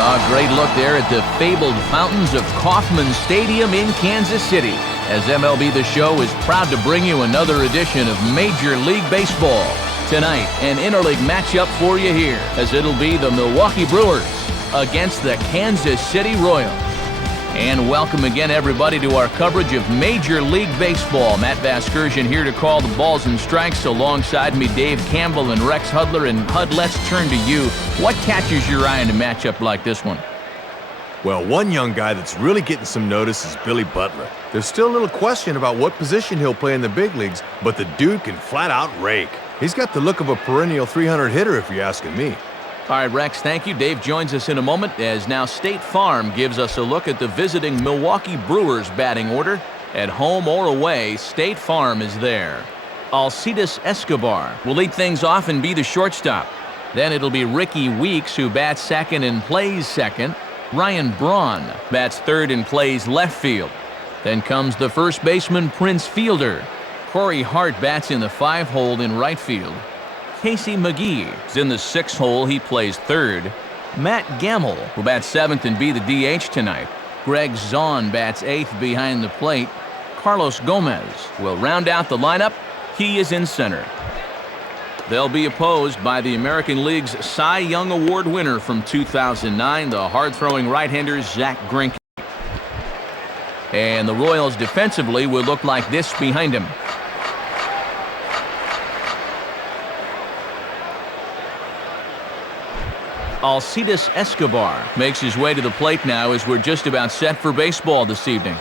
A great look there at the fabled fountains of Kauffman Stadium in Kansas City, as MLB The Show is proud to bring you another edition of Major League Baseball. Tonight, an interleague matchup for you here, as it'll be the Milwaukee Brewers against the Kansas City Royals. And welcome again, everybody, to our coverage of Major League Baseball. Matt Vasgersian here to call the balls and strikes. Alongside me, Dave Campbell and Rex Hudler. And Hud, let's turn to you. What catches your eye in a matchup like this one? Well, one young guy that's really getting some notice is Billy Butler. There's still a little question about what position he'll play in the big leagues, but the dude can flat out rake. He's got the look of a perennial 300 hitter, if you're asking me. All right, Rex, thank you. Dave joins us in a moment as now State Farm gives us a look at the visiting Milwaukee Brewers batting order. At home or away, State Farm is there. Alcides Escobar will lead things off and be the shortstop. Then it'll be Ricky Weeks, who bats second and plays second. Ryan Braun bats third and plays left field. Then comes the first baseman, Prince Fielder. Corey Hart bats in the 5-hole in right field. Casey McGee is in the 6th hole. He plays third. Matt Gamble will bat 7th and be the DH tonight. Greg Zahn bats 8th behind the plate. Carlos Gomez will round out the lineup. He is in center. They'll be opposed by the American League's Cy Young Award winner from 2009, the hard-throwing right-hander Zach Greinke. And the Royals defensively will look like this behind him. Alcides Escobar makes his way to the plate now as we're just about set for baseball this evening.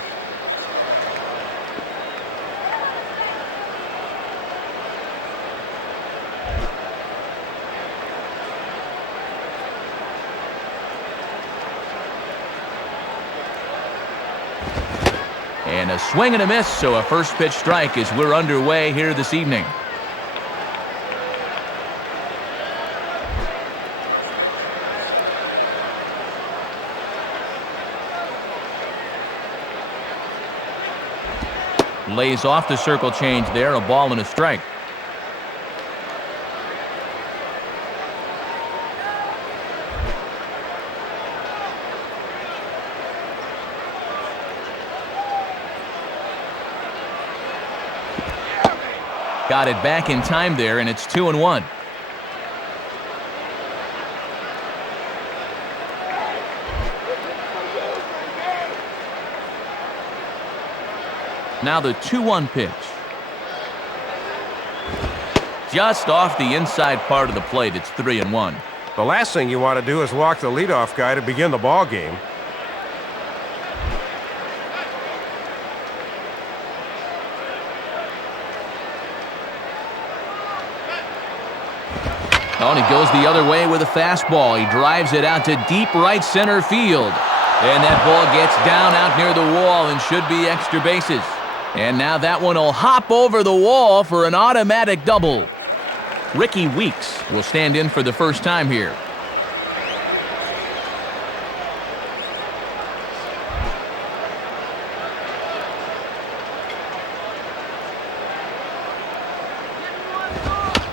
And a swing and a miss, so a first pitch strike as we're underway here this evening. Lays off the circle change there, a ball and a strike. Got it back in time there, and it's 2-1. Now the 2-1 pitch. Just off the inside part of the plate, it's 3-1. The last thing you want to do is walk the leadoff guy to begin the ball game. Oh, and he goes the other way with a fastball. He drives it out to deep right center field. And that ball gets down out near the wall and should be extra bases. And now that one will hop over the wall for an automatic double. Ricky Weeks will stand in for the first time here.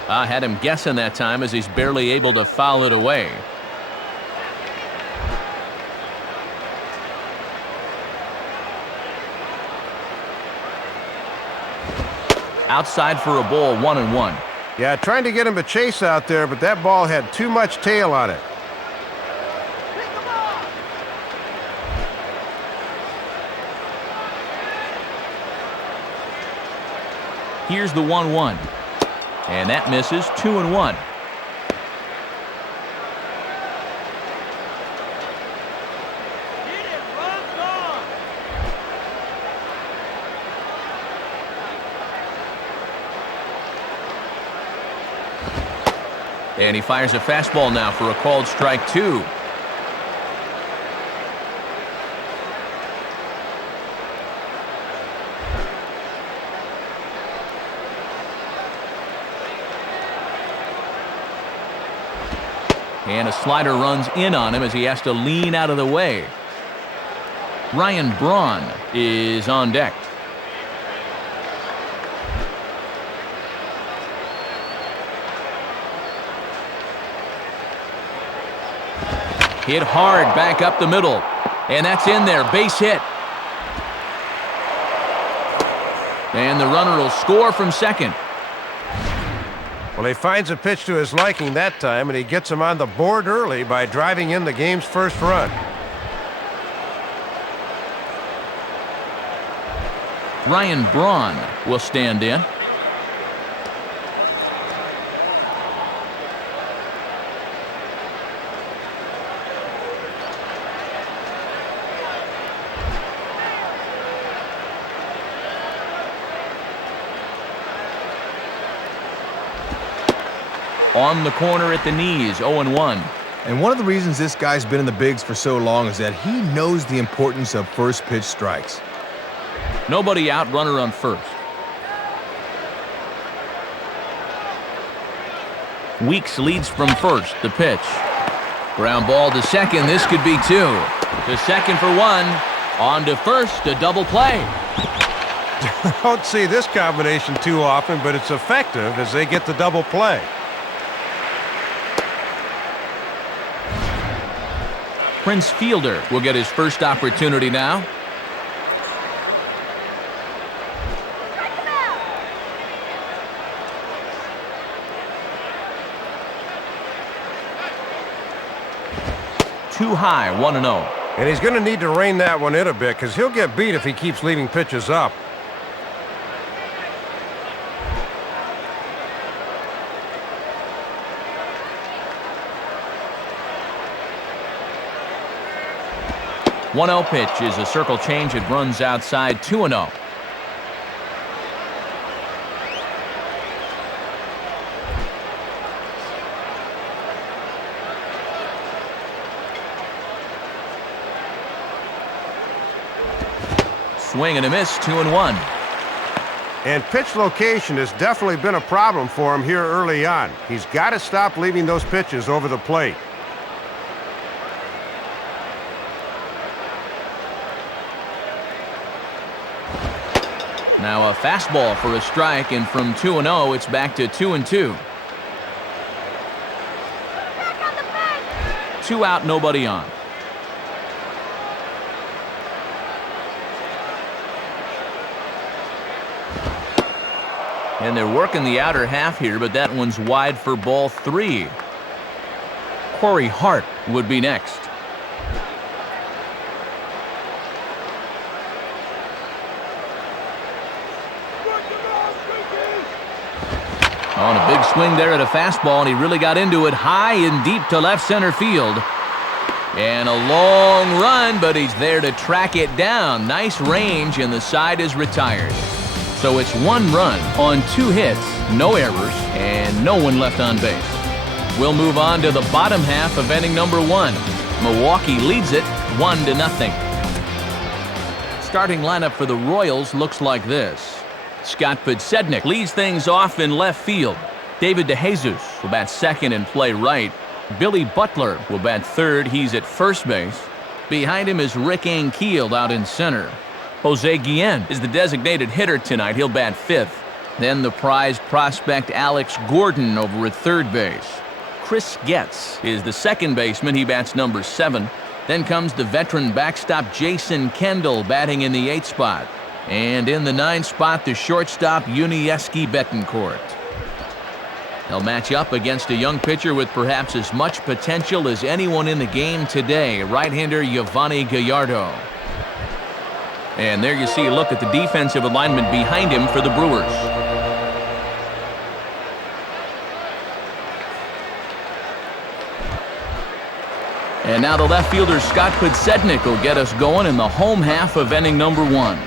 I had him guessing that time as he's barely able to foul it away. Outside for a ball, 1-1. Yeah, trying to get him a chase out there, but that ball had too much tail on it. Here's the 1-1. And that misses, 2-1. And he fires a fastball now for a called strike 2. And a slider runs in on him as he has to lean out of the way. Ryan Braun is on deck. Hit hard back up the middle. And that's in there. Base hit. And the runner will score from second. Well, he finds a pitch to his liking that time, and he gets him on the board early by driving in the game's first run. Ryan Braun will stand in. On the corner at the knees, 0-1. And one of the reasons this guy's been in the bigs for so long is that he knows the importance of first pitch strikes. Nobody out, runner on first. Weeks leads from first, the pitch. Ground ball to second, this could be two. To second for one, on to first, a double play. Don't see this combination too often, but it's effective as they get the double play. Prince Fielder will get his first opportunity now. Too high, 1-0. And he's going to need to rein that one in a bit because he'll get beat if he keeps leaving pitches up. One-0 pitch is a circle change. It runs outside, 2-0. Swing and a miss, 2-1. And pitch location has definitely been a problem for him here early on. He's got to stop leaving those pitches over the plate. Now a fastball for a strike, and from 2-0, it's back to 2-2. 2 out, nobody on. And they're working the outer half here, but that one's wide for ball 3. Corey Hart would be next. On a big swing there at a fastball, and he really got into it high and deep to left center field. And a long run, but he's there to track it down. Nice range, and the side is retired. So it's 1 run on 2 hits, no errors, and no one left on base. We'll move on to the bottom half of inning number 1. Milwaukee leads it 1-0. Starting lineup for the Royals looks like this. Scott Podsednik leads things off in left field. David DeJesus will bat second and play right. Billy Butler will bat third. He's at first base. Behind him is Rick Ankiel out in center. Jose Guillen is the designated hitter tonight. He'll bat fifth. Then the prized prospect Alex Gordon over at third base. Chris Getz is the second baseman. He bats number 7. Then comes the veteran backstop Jason Kendall batting in the 8th spot. And in the 9th spot, the shortstop Yuniesky Betancourt. They'll match up against a young pitcher with perhaps as much potential as anyone in the game today, right-hander Yovani Gallardo. And there you see a look at the defensive alignment behind him for the Brewers. And now the left fielder Scott Podsednik will get us going in the home half of inning number 1.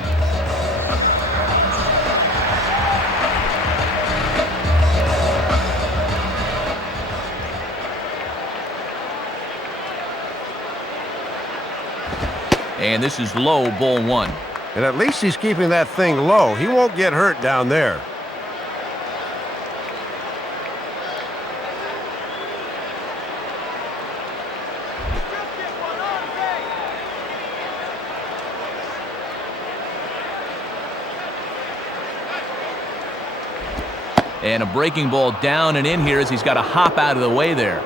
And this is low, ball 1. And at least he's keeping that thing low. He won't get hurt down there. And a breaking ball down and in here as he's got to hop out of the way there.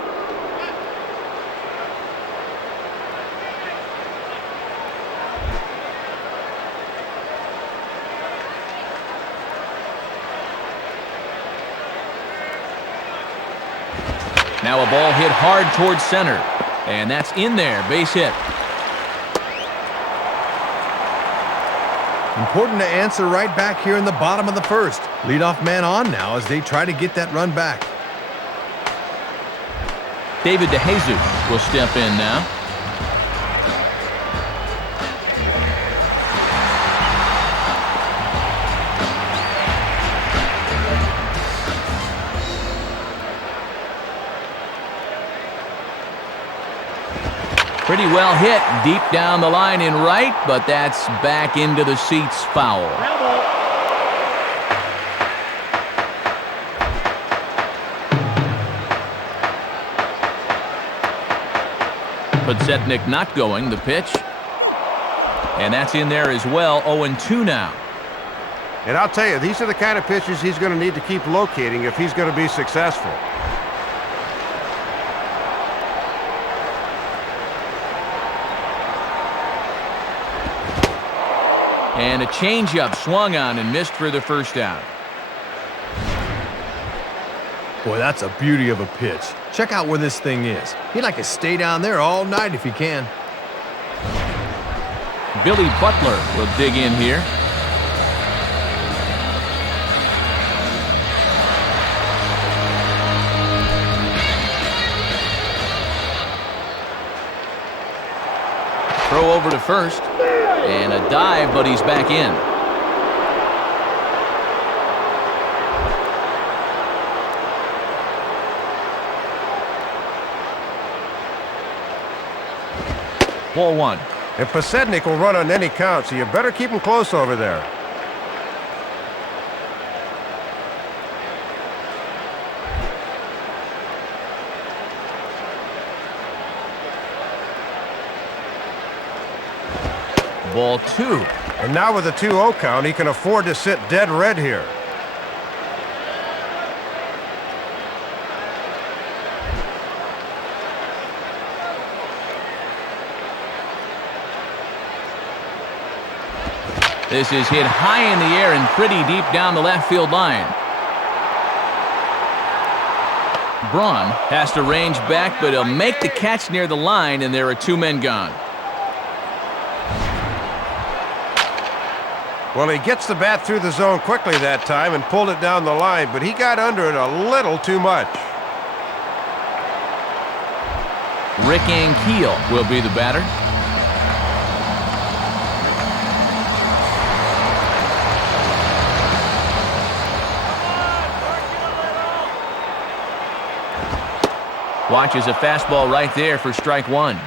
Now a ball hit hard towards center. And that's in there, base hit. Important to answer right back here in the bottom of the first. Leadoff man on now as they try to get that run back. David DeJesus will step in now. Pretty well hit deep down the line in right, but that's back into the seats, foul. Podsetnik not going, the pitch. And that's in there as well, 0-2 now. And I'll tell you, these are the kind of pitches he's going to need to keep locating if he's going to be successful. And a changeup swung on and missed for the first out. Boy, that's a beauty of a pitch. Check out where this thing is. He'd like to stay down there all night if he can. Billy Butler will dig in here. Throw over to first. And a dive, but he's back in. Ball one. And Podsetnik will run on any count, so you better keep him close over there. Ball two. And now with a 2-0 count, he can afford to sit dead red here. This is hit high in the air and pretty deep down the left field line. Braun has to range back, but he'll make the catch near the line, and there are two men gone. Well, he gets the bat through the zone quickly that time and pulled it down the line, but he got under it a little too much. Rick Ankiel will be the batter. Watches a fastball right there for strike one.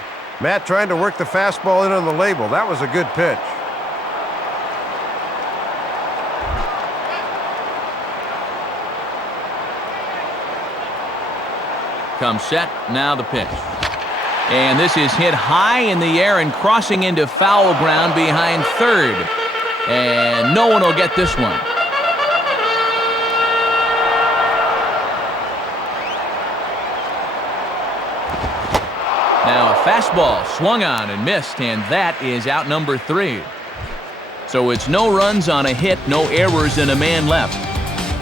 Matt trying to work the fastball in on the label. That was a good pitch. Comes set, now the pitch. And this is hit high in the air and crossing into foul ground behind third. And no one will get this one. Now a fastball swung on and missed, and that is out number 3. So it's no runs on a hit, no errors, and a man left.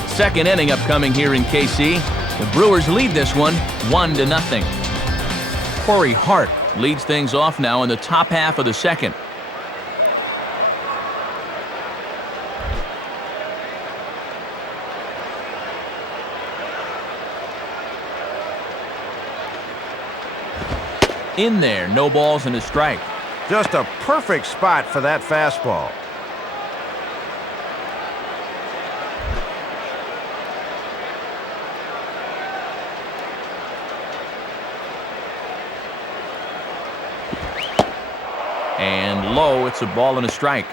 Second inning upcoming here in KC. The Brewers lead this one 1-0. Corey Hart leads things off now in the top half of the second. In there, no balls and a strike. Just a perfect spot for that fastball. And low, it's a ball and a strike.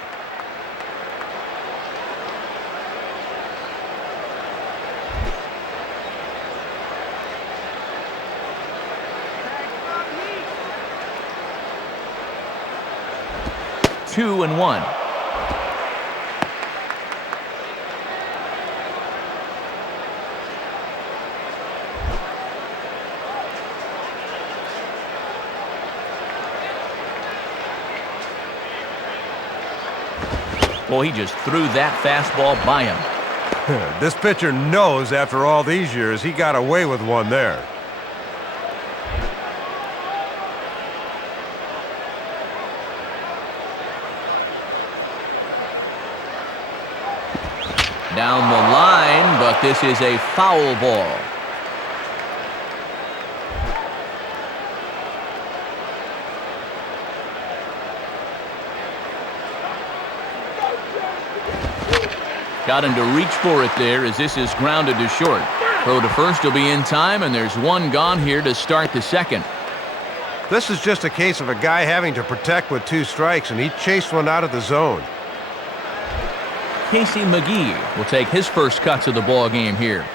Two and one. Well, he just threw that fastball by him. This pitcher knows after all these years he got away with one there. Down the line, but this is a foul ball. Got him to reach for it there as this is grounded to short. Throw to first will be in time, and there's one gone here to start the second. This is just a case of a guy having to protect with 2 strikes, and he chased one out of the zone. Casey McGee will take his first cuts of the ball game here.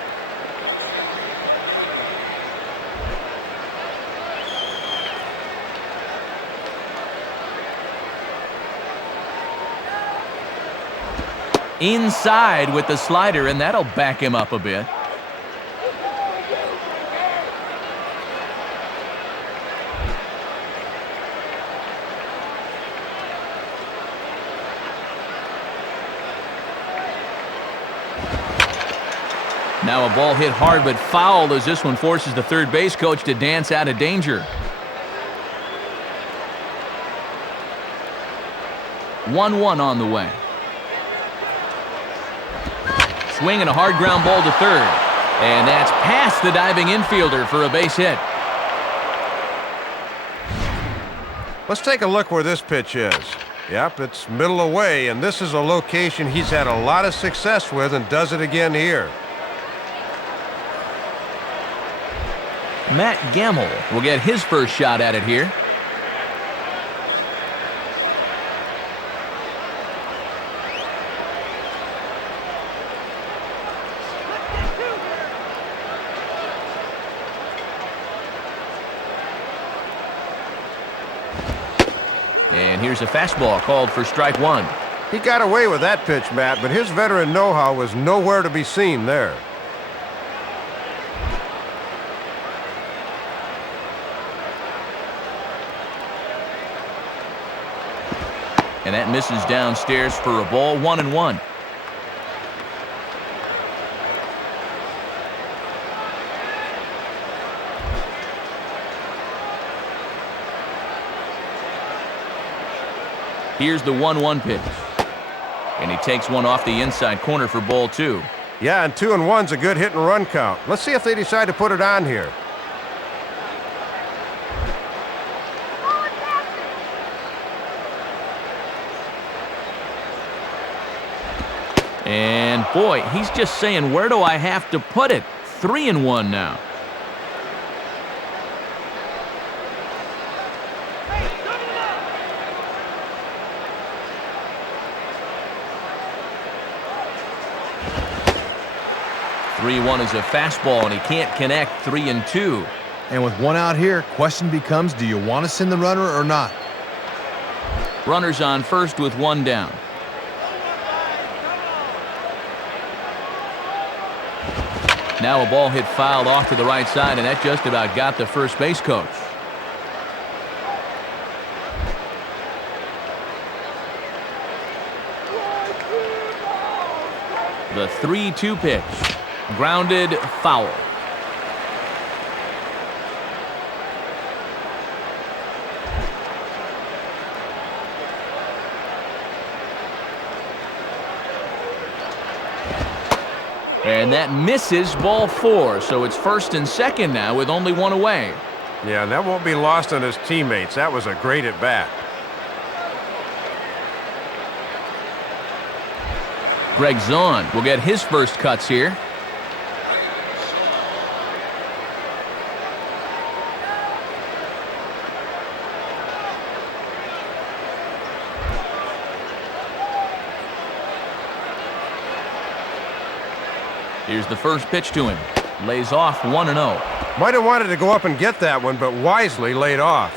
Inside with the slider, and that'll back him up a bit. Now a ball hit hard but foul as this one forces the third base coach to dance out of danger. 1-1 on the way. Swinging a hard ground ball to third. And that's past the diving infielder for a base hit. Let's take a look where this pitch is. Yep, it's middle away, and this is a location he's had a lot of success with and does it again here. Matt Gamble will get his first shot at it here. And here's a fastball called for strike one. He got away with that pitch, Matt, but his veteran know-how was nowhere to be seen there. And that misses downstairs for a ball, 1-1. Here's the 1-1 pitch. And he takes one off the inside corner for ball 2. Yeah, and 2-1's a good hit and run count. Let's see if they decide to put it on here. And boy, he's just saying, where do I have to put it? 3-1 now. Three-1 is a fastball, and he can't connect. 3-2. And with one out here, question becomes, do you want to send the runner or not? Runners on first with one down. Now a ball hit fouled off to the right side, and that just about got the first base coach. The 3-2 pitch. Grounded, foul. And that misses, ball 4. So it's first and second now with only one away. Yeah, that won't be lost on his teammates. That was a great at-bat. Greg Zahn will get his first cuts here. Here's the first pitch to him. Lays off 1-0. Might have wanted to go up and get that one, but wisely laid off.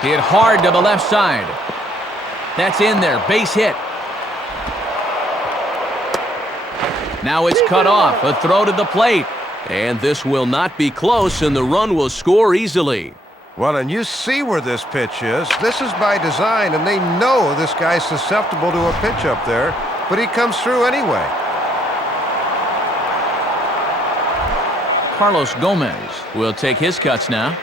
Hit hard to the left side. That's in there. Base hit. Now it's cut off. A throw to the plate. And this will not be close, and the run will score easily. Well, and you see where this pitch is. This is by design, and they know this guy's susceptible to a pitch up there, but he comes through anyway. Carlos Gomez will take his cuts now.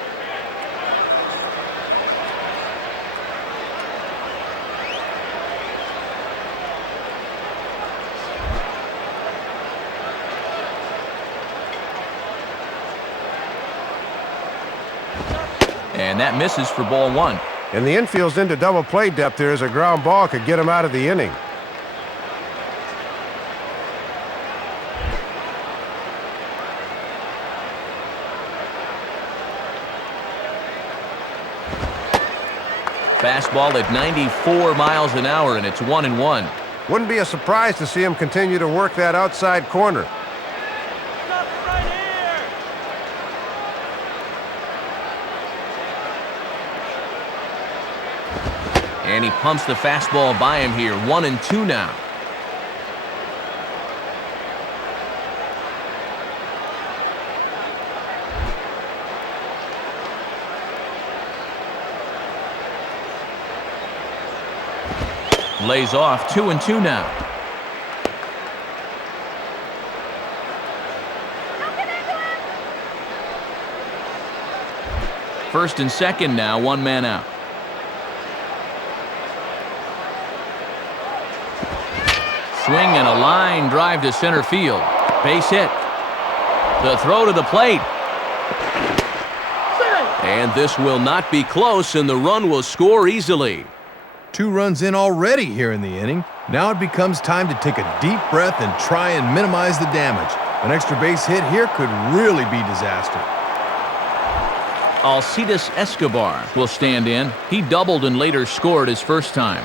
And that misses for ball one. And the infield's into double play depth here as a ground ball could get him out of the inning. Fastball at 94 miles an hour, and it's 1-1. Wouldn't be a surprise to see him continue to work that outside corner. And he pumps the fastball by him here. 1-2 now. Lays off. 2-2 now. First and second now, one man out. Swing and a line drive to center field. Base hit. The throw to the plate. And this will not be close, and the run will score easily. 2 runs in already here in the inning. Now it becomes time to take a deep breath and try and minimize the damage. An extra base hit here could really be disaster. Alcides Escobar will stand in. He doubled and later scored his first time.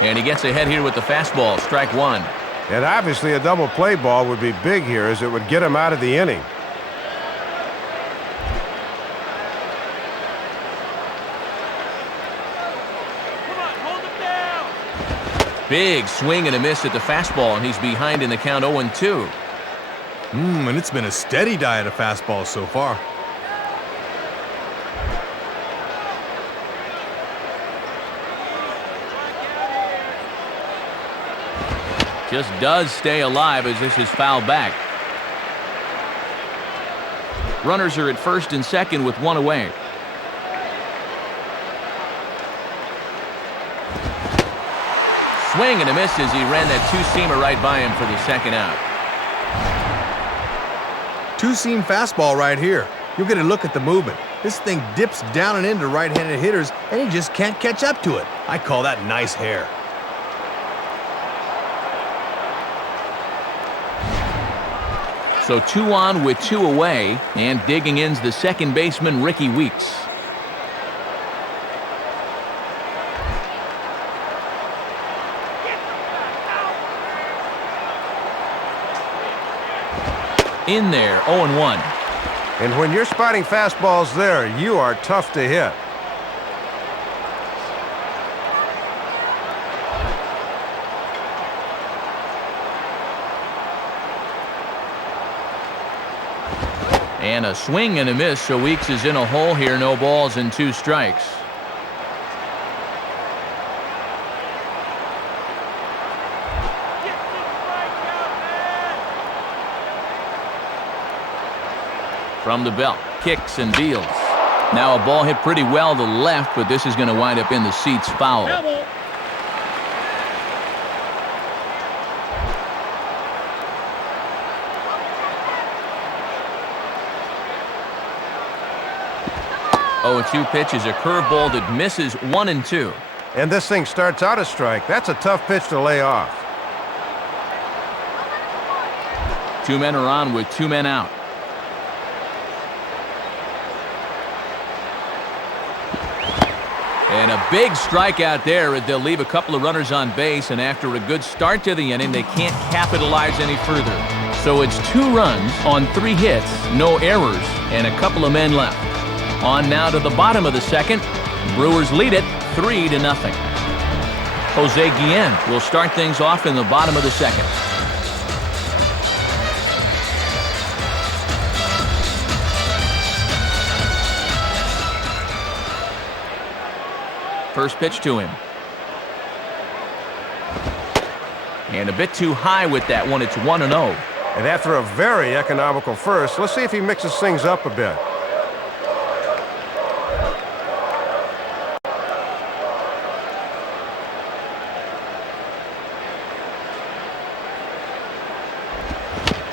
And he gets ahead here with the fastball. Strike one. And obviously a double play ball would be big here as it would get him out of the inning. Come on, hold him down. Big swing and a miss at the fastball, and he's behind in the count 0-2. And it's been a steady diet of fastballs so far. Just does stay alive as this is fouled back. Runners are at first and second with one away. Swing and a miss as he ran that two-seamer right by him for the second out. 2-seam fastball right here. You'll get a look at the movement. This thing dips down and into right-handed hitters, and he just can't catch up to it. I call that nice hair. So 2 on with 2 away, and digging in's the second baseman, Ricky Weeks. In there, 0-1. And when you're spotting fastballs there, you are tough to hit. And a swing and a miss, so Weeks is in a hole here. No balls and 2 strikes. From the belt, kicks and deals. Now a ball hit pretty well to left, but this is going to wind up in the seats foul. Double. Oh, 2 pitch is a curveball that misses 1-2. And this thing starts out a strike. That's a tough pitch to lay off. 2 men are on with 2 men out. And a big strikeout there. They'll leave a couple of runners on base, and after a good start to the inning, they can't capitalize any further. So it's 2 runs on 3 hits, no errors, and a couple of men left. On now to the bottom of the second. Brewers lead it 3-0. Jose Guillen will start things off in the bottom of the second. First pitch to him. And a bit too high with that one. It's 1-0. And after a very economical first, let's see if he mixes things up a bit.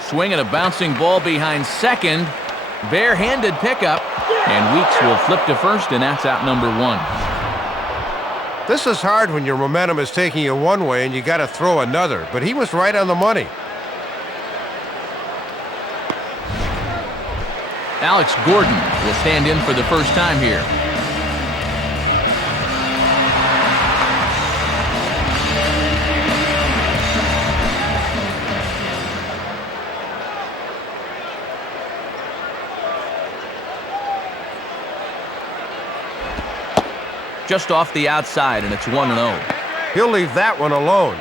Swinging a bouncing ball behind second. Bare-handed pickup. And Weeks will flip to first, and that's out number 1. This is hard when your momentum is taking you one way and you got to throw another, but he was right on the money. Alex Gordon will stand in for the first time here. Just off the outside, and it's 1-0. He'll leave that one alone.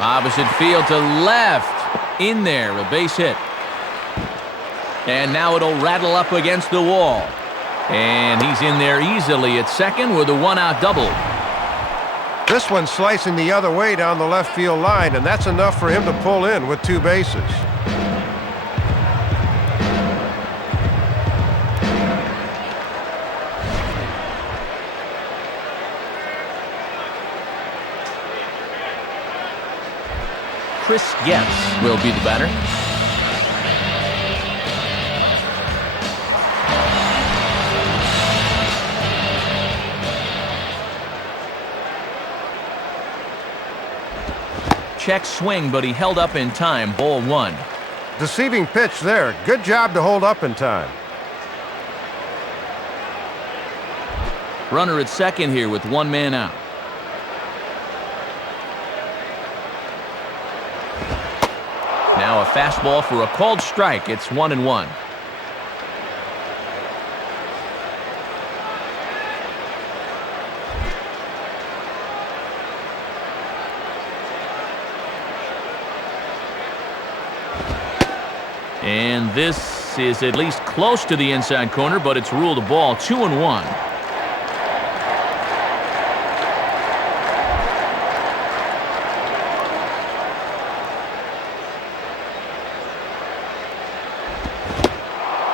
Opposite field to left. In there, a base hit. And now it'll rattle up against the wall. And he's in there easily at second with a one-out double. This one's slicing the other way down the left field line, and that's enough for him to pull in with 2 bases. Chris Getz will be the batter. Check swing, but he held up in time. Ball 1. Deceiving pitch there. Good job to hold up in time. Runner at second here with 1 man out. Now a fastball for a called strike. It's 1-1. And this is at least close to the inside corner, but it's ruled a ball. 2-1.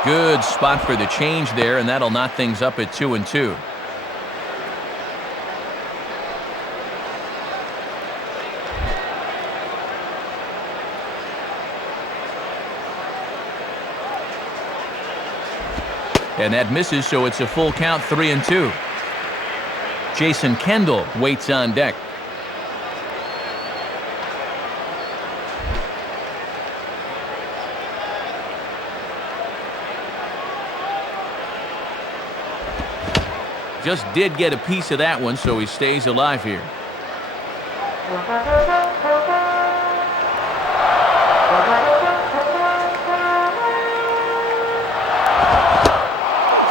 Good spot for the change there, and that'll knot things up at 2-2. And that misses, so it's a full count, 3-2. Jason Kendall waits on deck. Just did get a piece of that one, so he stays alive here.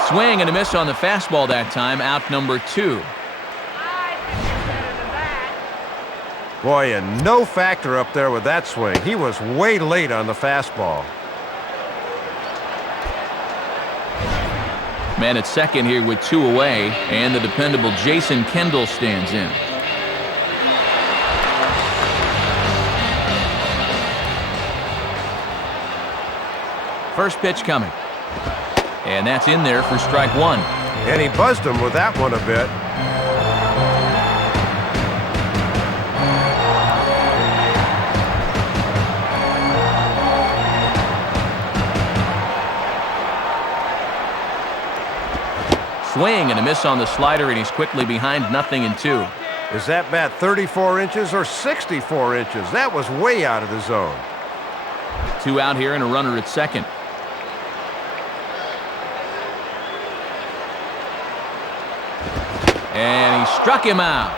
Swing and a miss on the fastball that time. Out number 2. Boy, and no factor up there with that swing. He was way late on the fastball. Man at second here with 2 away, and the dependable Jason Kendall stands in. First pitch coming. And that's in there for strike 1. And he buzzed him with that one a bit. Swing and a miss on the slider, and he's quickly behind 0-2. Is that bat 34 inches or 64 inches? That was way out of the zone. 2 out here and a runner at second. And he struck him out.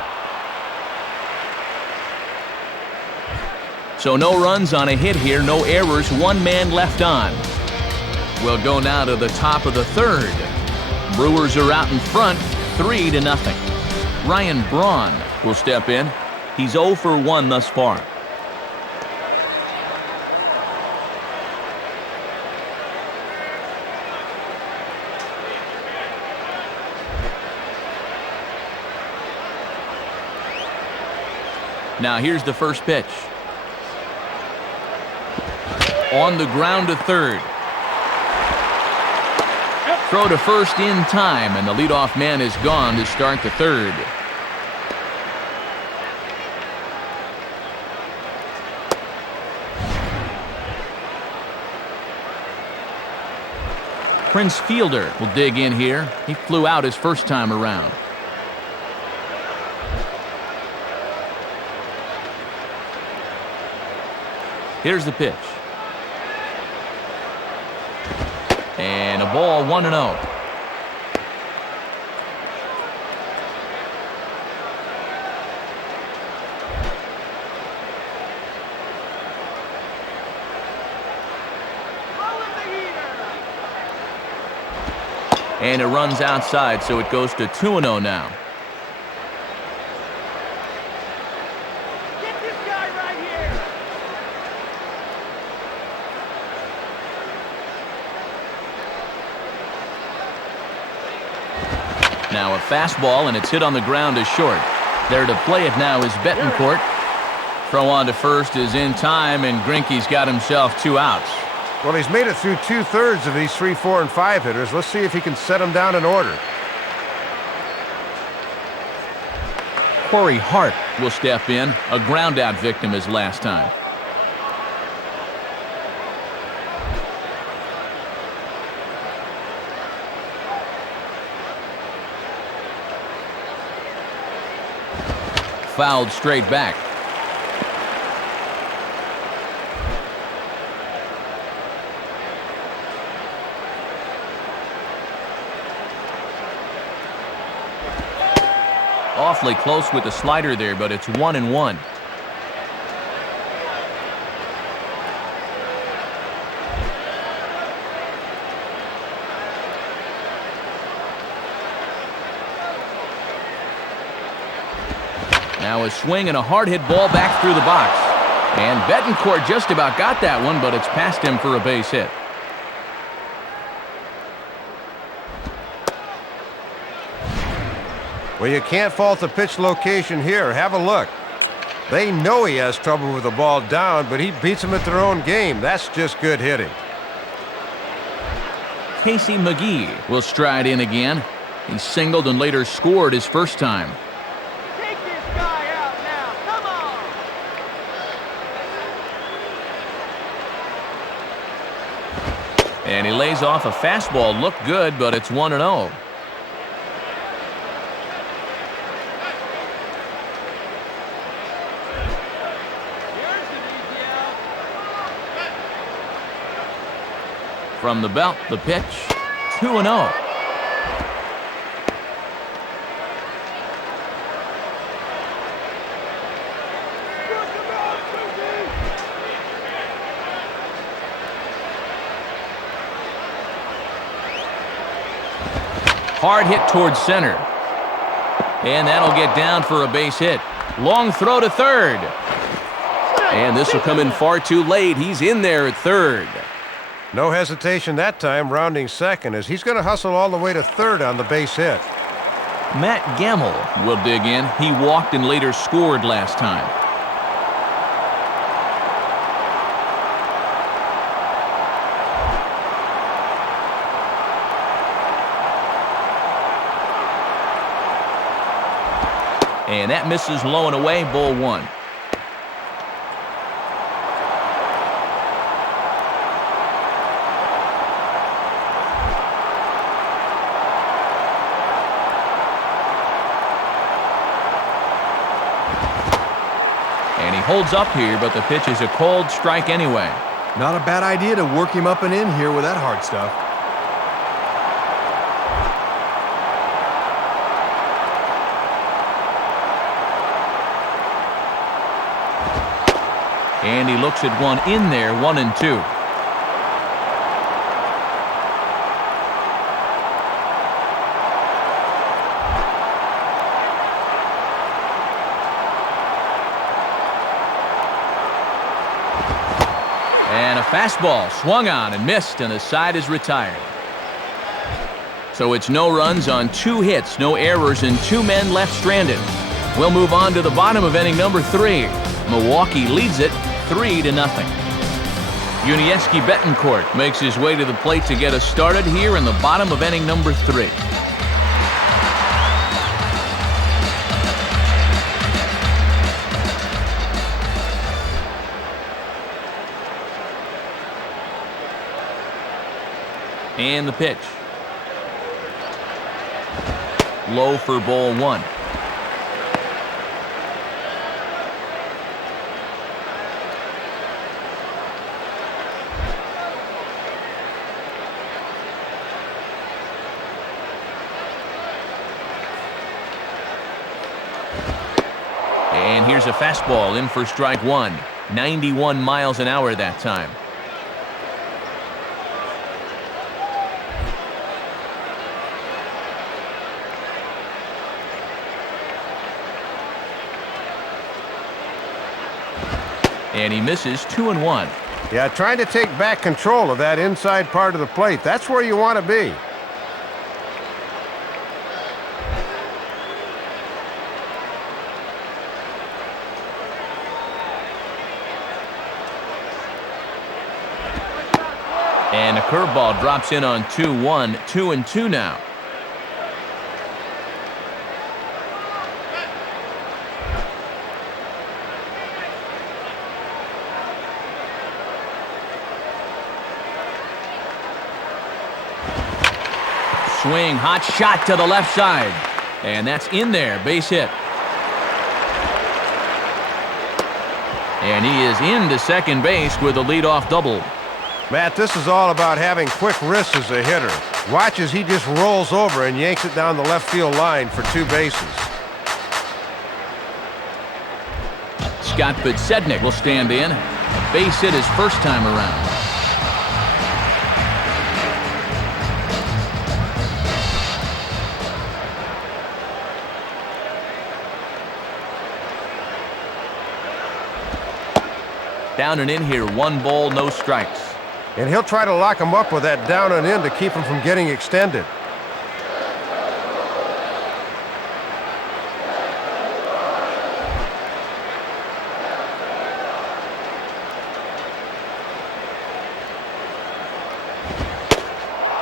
So no runs on a hit here, no errors, 1 man left on. We'll go now to the top of the 3rd. Brewers are out in front, 3-0. Ryan Braun will step in. He's 0 for 1 thus far. Now here's the first pitch. On the ground to third. Throw to first in time, and the leadoff man is gone to start the third. Prince Fielder will dig in here. He flew out his first time around. Here's the pitch. And a ball 1-0. And it runs outside, so it goes to 2-0 now. Get this guy right here. Now a fastball, and it's hit on the ground to short. There to play it now is Betancourt. Throw on to first is in time, and Greinke's got himself 2 outs. Well, he's made it through 2/3 of these 3, 4, and 5 hitters. Let's see if he can set them down in order. Corey Hart will step in, a ground-out victim his last time. Fouled straight back. Awfully close with the slider there, but it's 1-1. Now a swing and a hard hit ball back through the box. And Betancourt just about got that one, but it's past him for a base hit. Well, you can't fault the pitch location here. Have a look. They know he has trouble with the ball down, but he beats them at their own game. That's just good hitting. Casey McGee will stride in again. He singled and later scored his first time. Take this guy out now. Come on. And he lays off a fastball. Looked good, but it's 1-0. From the belt, the pitch, 2-0. Hard hit towards center. And that'll get down for a base hit. Long throw to third. And this will come in far too late. He's in there at third. No hesitation that time, rounding second, as he's going to hustle all the way to third on the base hit. Matt Gamble will dig in. He walked and later scored last time. And that misses low and away, ball 1. Holds up here, but the pitch is a cold strike anyway. Not a bad idea to work him up and in here with that hard stuff. And he looks at one in there, 1-2. Fastball swung on and missed, and the side is retired. So it's no runs on 2 hits, no errors, and 2 men left stranded. We'll move on to the bottom of inning number 3. Milwaukee leads it 3-0. Unieski Betancourt makes his way to the plate to get us started here in the bottom of inning number 3. And the pitch. Low for ball 1. And here's a fastball in for strike 1. 91 miles an hour that time. And he misses 2-1. Yeah, trying to take back control of that inside part of the plate. That's where you want to be. And a curveball drops in on 2-1, 2-2 now. Swing, hot shot to the left side. And that's in there, base hit. And he is into second base with a leadoff double. Matt, this is all about having quick wrists as a hitter. Watch as he just rolls over and yanks it down the left field line for 2 bases. Scott Podsednik will stand in. Base hit his first time around. Down and in here, 1 ball, no strikes. And he'll try to lock him up with that down and in to keep him from getting extended.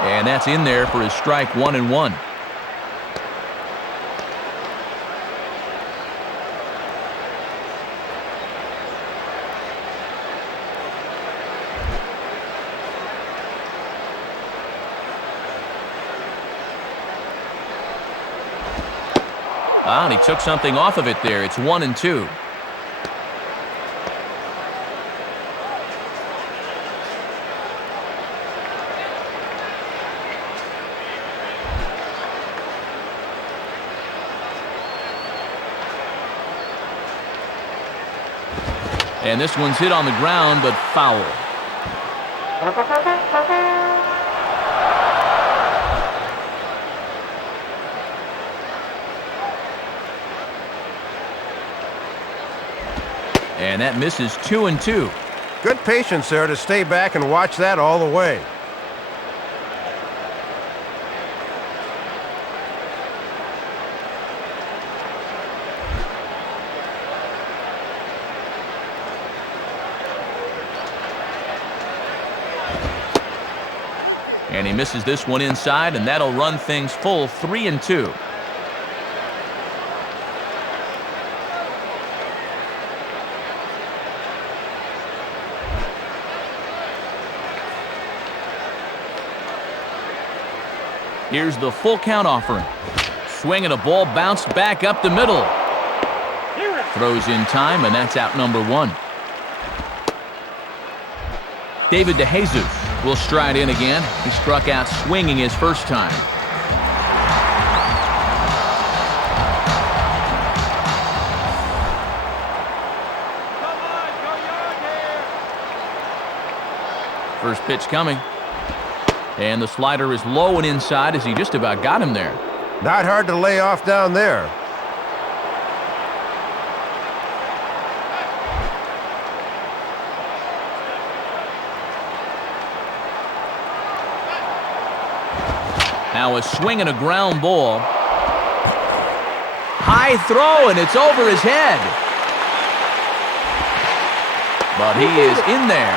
And that's in there for his strike 1-1. And he took something off of it there. It's 1-2. And this one's hit on the ground, but foul. And that misses 2-2. Good patience there to stay back and watch that all the way. And he misses this one inside, and that'll run things full 3-2. Here's the full count offering. Swing and a ball bounced back up the middle. Throws in time, and that's out number 1. David DeJesus will stride in again. He struck out swinging his first time. First pitch coming. And the slider is low and inside as he just about got him there. Not hard to lay off down there. Now a swing and a ground ball. High throw, and it's over his head. But he is in there.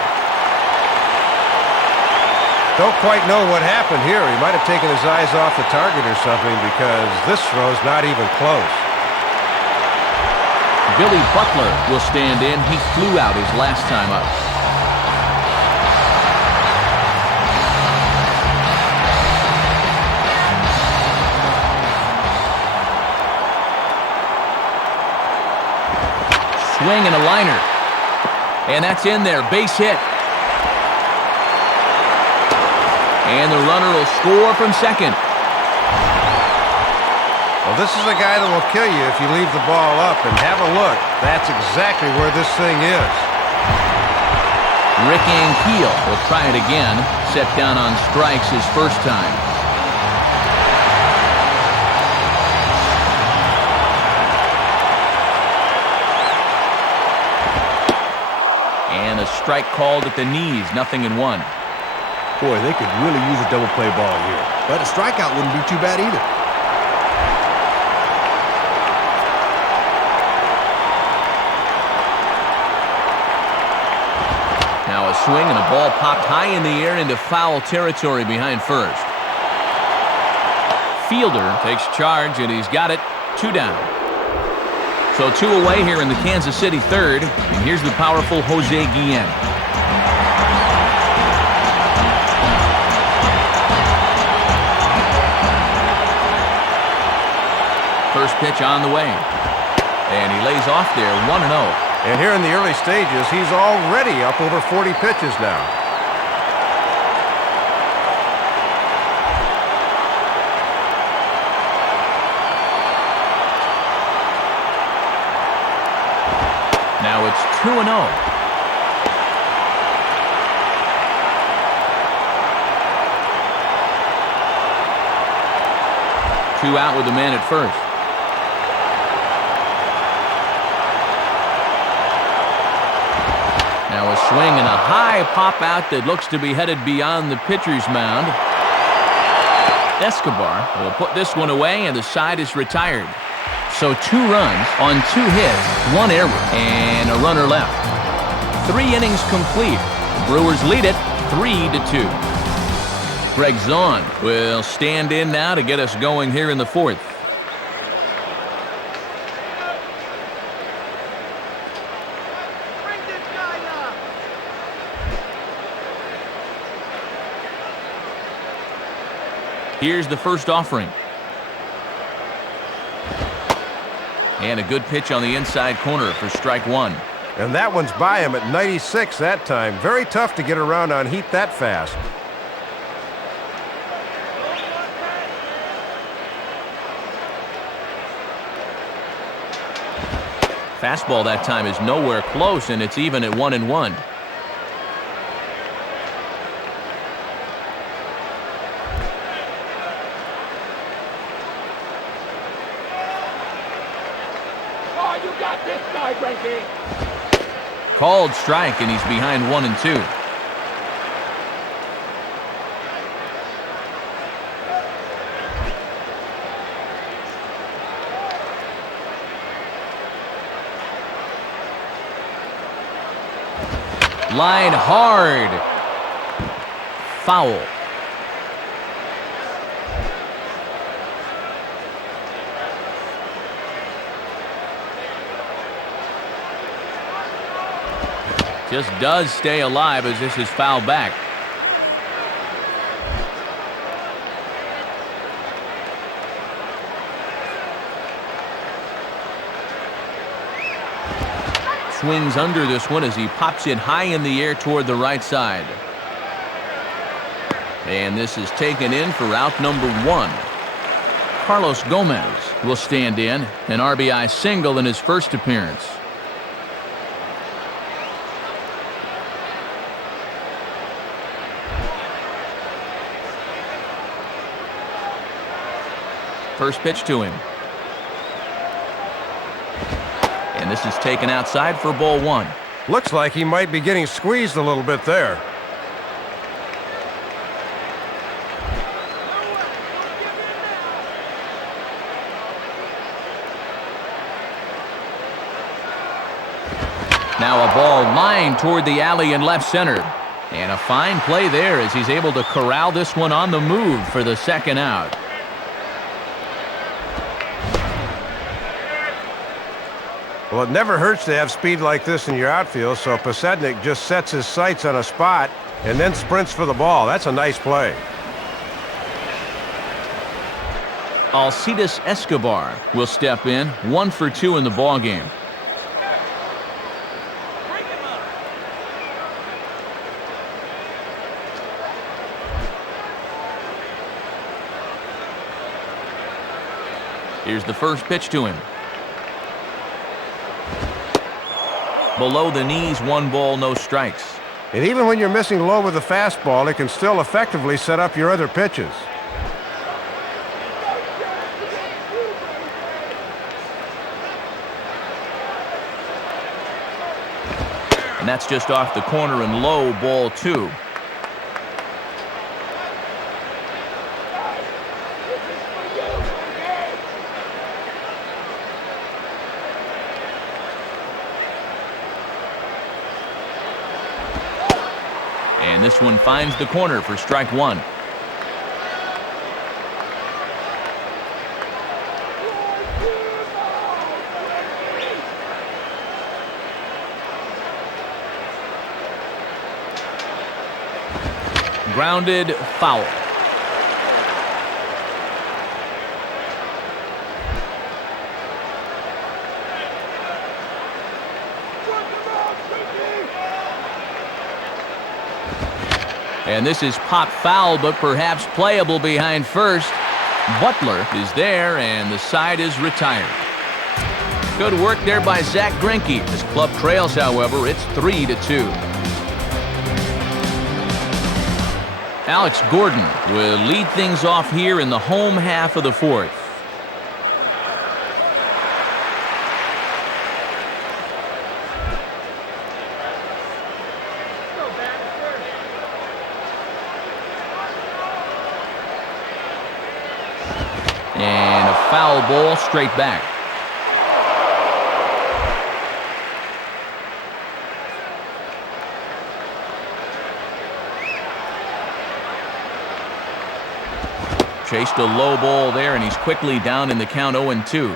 Don't quite know what happened here. He might have taken his eyes off the target or something because this throw's not even close. Billy Butler will stand in. He flew out his last time up. Swing and a liner. And that's in there. Base hit. And the runner will score from second. Well, this is a guy that will kill you if you leave the ball up. And have a look. That's exactly where this thing is. Rick Ankiel will try it again. Set down on strikes his first time. And a strike called at the knees. 0-1. Boy, they could really use a double play ball here. But a strikeout wouldn't be too bad either. Now a swing and a ball popped high in the air into foul territory behind first. Fielder takes charge, and he's got it. 2 down. So 2 away here in the Kansas City third. And here's the powerful Jose Guillen. First pitch on the way. And he lays off there, 1-0. And here in the early stages, he's already up over 40 pitches now. Now it's 2-0. Two out with the man at first. Now a swing and a high pop out that looks to be headed beyond the pitcher's mound. Escobar will put this one away, and the side is retired. So 2 runs on 2 hits, 1 error, and a runner left. 3 innings complete. The Brewers lead it 3-2. Greg Zahn will stand in now to get us going here in the 4th. Here's the first offering. And a good pitch on the inside corner for strike 1. And that one's by him at 96 that time. Very tough to get around on heat that fast. Fastball that time is nowhere close, and it's even at 1-1. Called strike, and he's behind 1-2. Line hard. Foul. Just does stay alive as this is fouled back. Swings under this one as he pops it high in the air toward the right side. And this is taken in for out number 1. Carlos Gomez will stand in, an RBI single in his first appearance. First pitch to him. And this is taken outside for ball 1. Looks like he might be getting squeezed a little bit there. Now a ball lined toward the alley in left center. And a fine play there as he's able to corral this one on the move for the second out. Well, it never hurts to have speed like this in your outfield, so Posednik just sets his sights on a spot and then sprints for the ball. That's a nice play. Alcides Escobar will step in, 1 for 2 in the ballgame. Here's the first pitch to him. Below the knees, 1 ball, no strikes. And even when you're missing low with a fastball, it can still effectively set up your other pitches. And that's just off the corner and low, ball 2. And this one finds the corner for strike 1. Grounded, foul. And this is pop foul, but perhaps playable behind first. Butler is there, and the side is retired. Good work there by Zach Greinke. His club trails, however, it's 3-2. Alex Gordon will lead things off here in the home half of the 4th. And a foul ball straight back. Chased a low ball there, and he's quickly down in the count 0-2.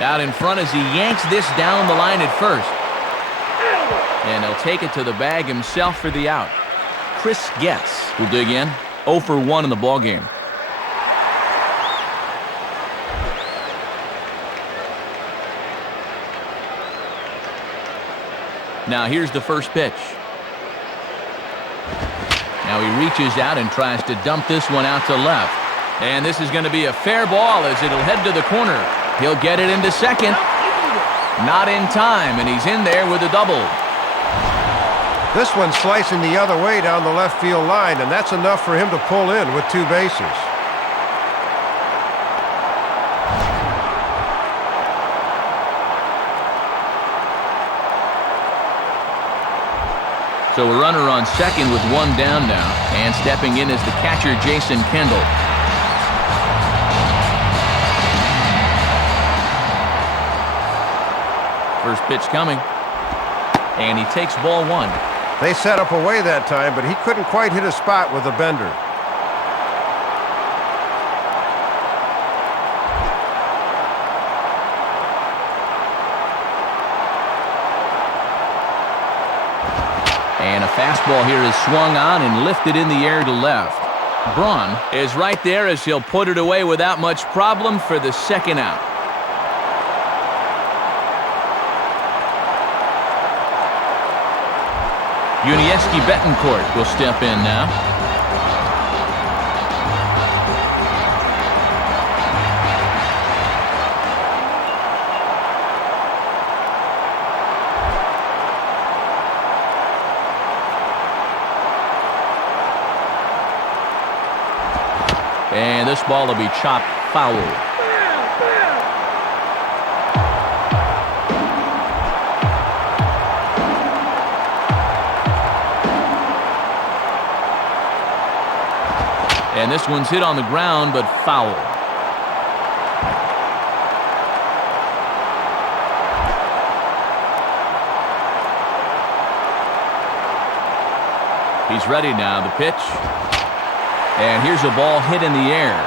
Out in front as he yanks this down the line at first. And he'll take it to the bag himself for the out. Chris Getz will dig in. 0 for 1 in the ballgame. Now here's the first pitch. Now he reaches out and tries to dump this one out to left. And this is going to be a fair ball as it'll head to the corner. He'll get it into second. Not in time, and he's in there with a double. This one's slicing the other way down the left field line, and that's enough for him to pull in with 2 bases. So a runner on second with 1 down now, and stepping in is the catcher, Jason Kendall. First pitch coming, and he takes ball 1. They set up away that time, but he couldn't quite hit a spot with a bender. And a fastball here is swung on and lifted in the air to left. Braun is right there as he'll put it away without much problem for the second out. Yuniesky Betancourt will step in now. And this ball will be chopped foul. And this one's hit on the ground, but foul. He's ready now, the pitch. And here's a ball hit in the air.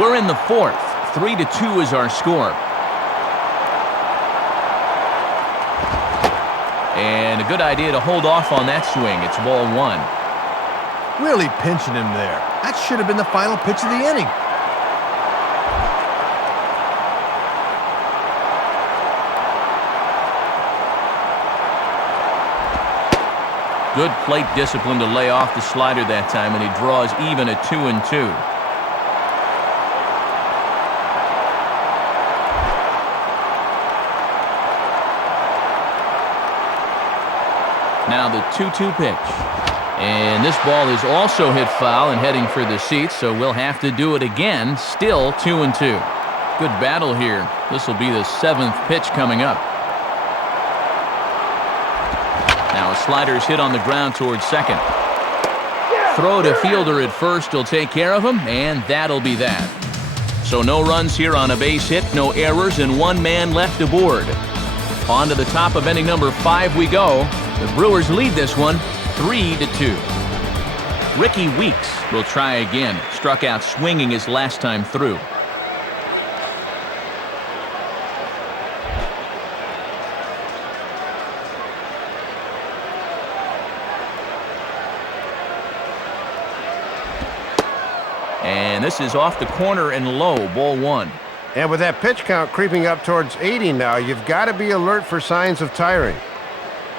We're in the fourth. 3-2 is our score. And a good idea to hold off on that swing. It's ball one. Really pinching him there. That should have been the final pitch of the inning. Good plate discipline to lay off the slider that time, and he draws even at 2-2. Now the 2-2 pitch. And this ball is also hit foul and heading for the seats, so we'll have to do it again. Still 2-2. Good battle here. This will be the seventh pitch coming up. Now a slider's hit on the ground towards second. Throw to fielder at first will take care of him, and that'll be that. So no runs here on a base hit, no errors, and one man left aboard. On to the top of inning number 5 we go. The Brewers lead this one 3-2. Ricky Weeks will try again. Struck out swinging his last time through. And this is off the corner and low, ball one. And with that pitch count creeping up towards 80 now, you've got to be alert for signs of tiring.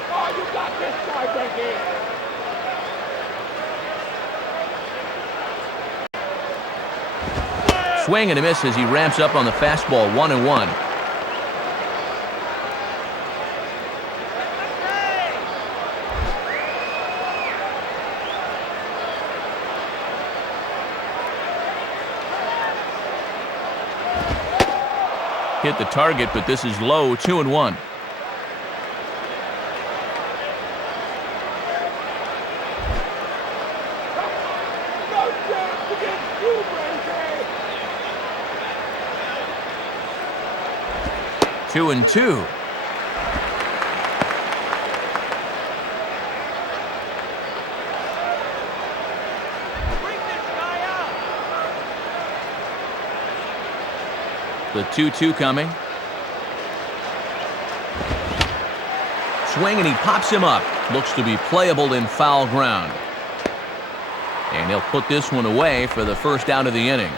Oh, you got this guy back here. Swing and a miss as he ramps up on the fastball, 1-1. Hit the target, but this is low, 2-1. No chance against you, Brady. 2-2. Bring this guy out. The 2-2 coming. Swing and he pops him up. Looks to be playable in foul ground. And he'll put this one away for the first out of the inning.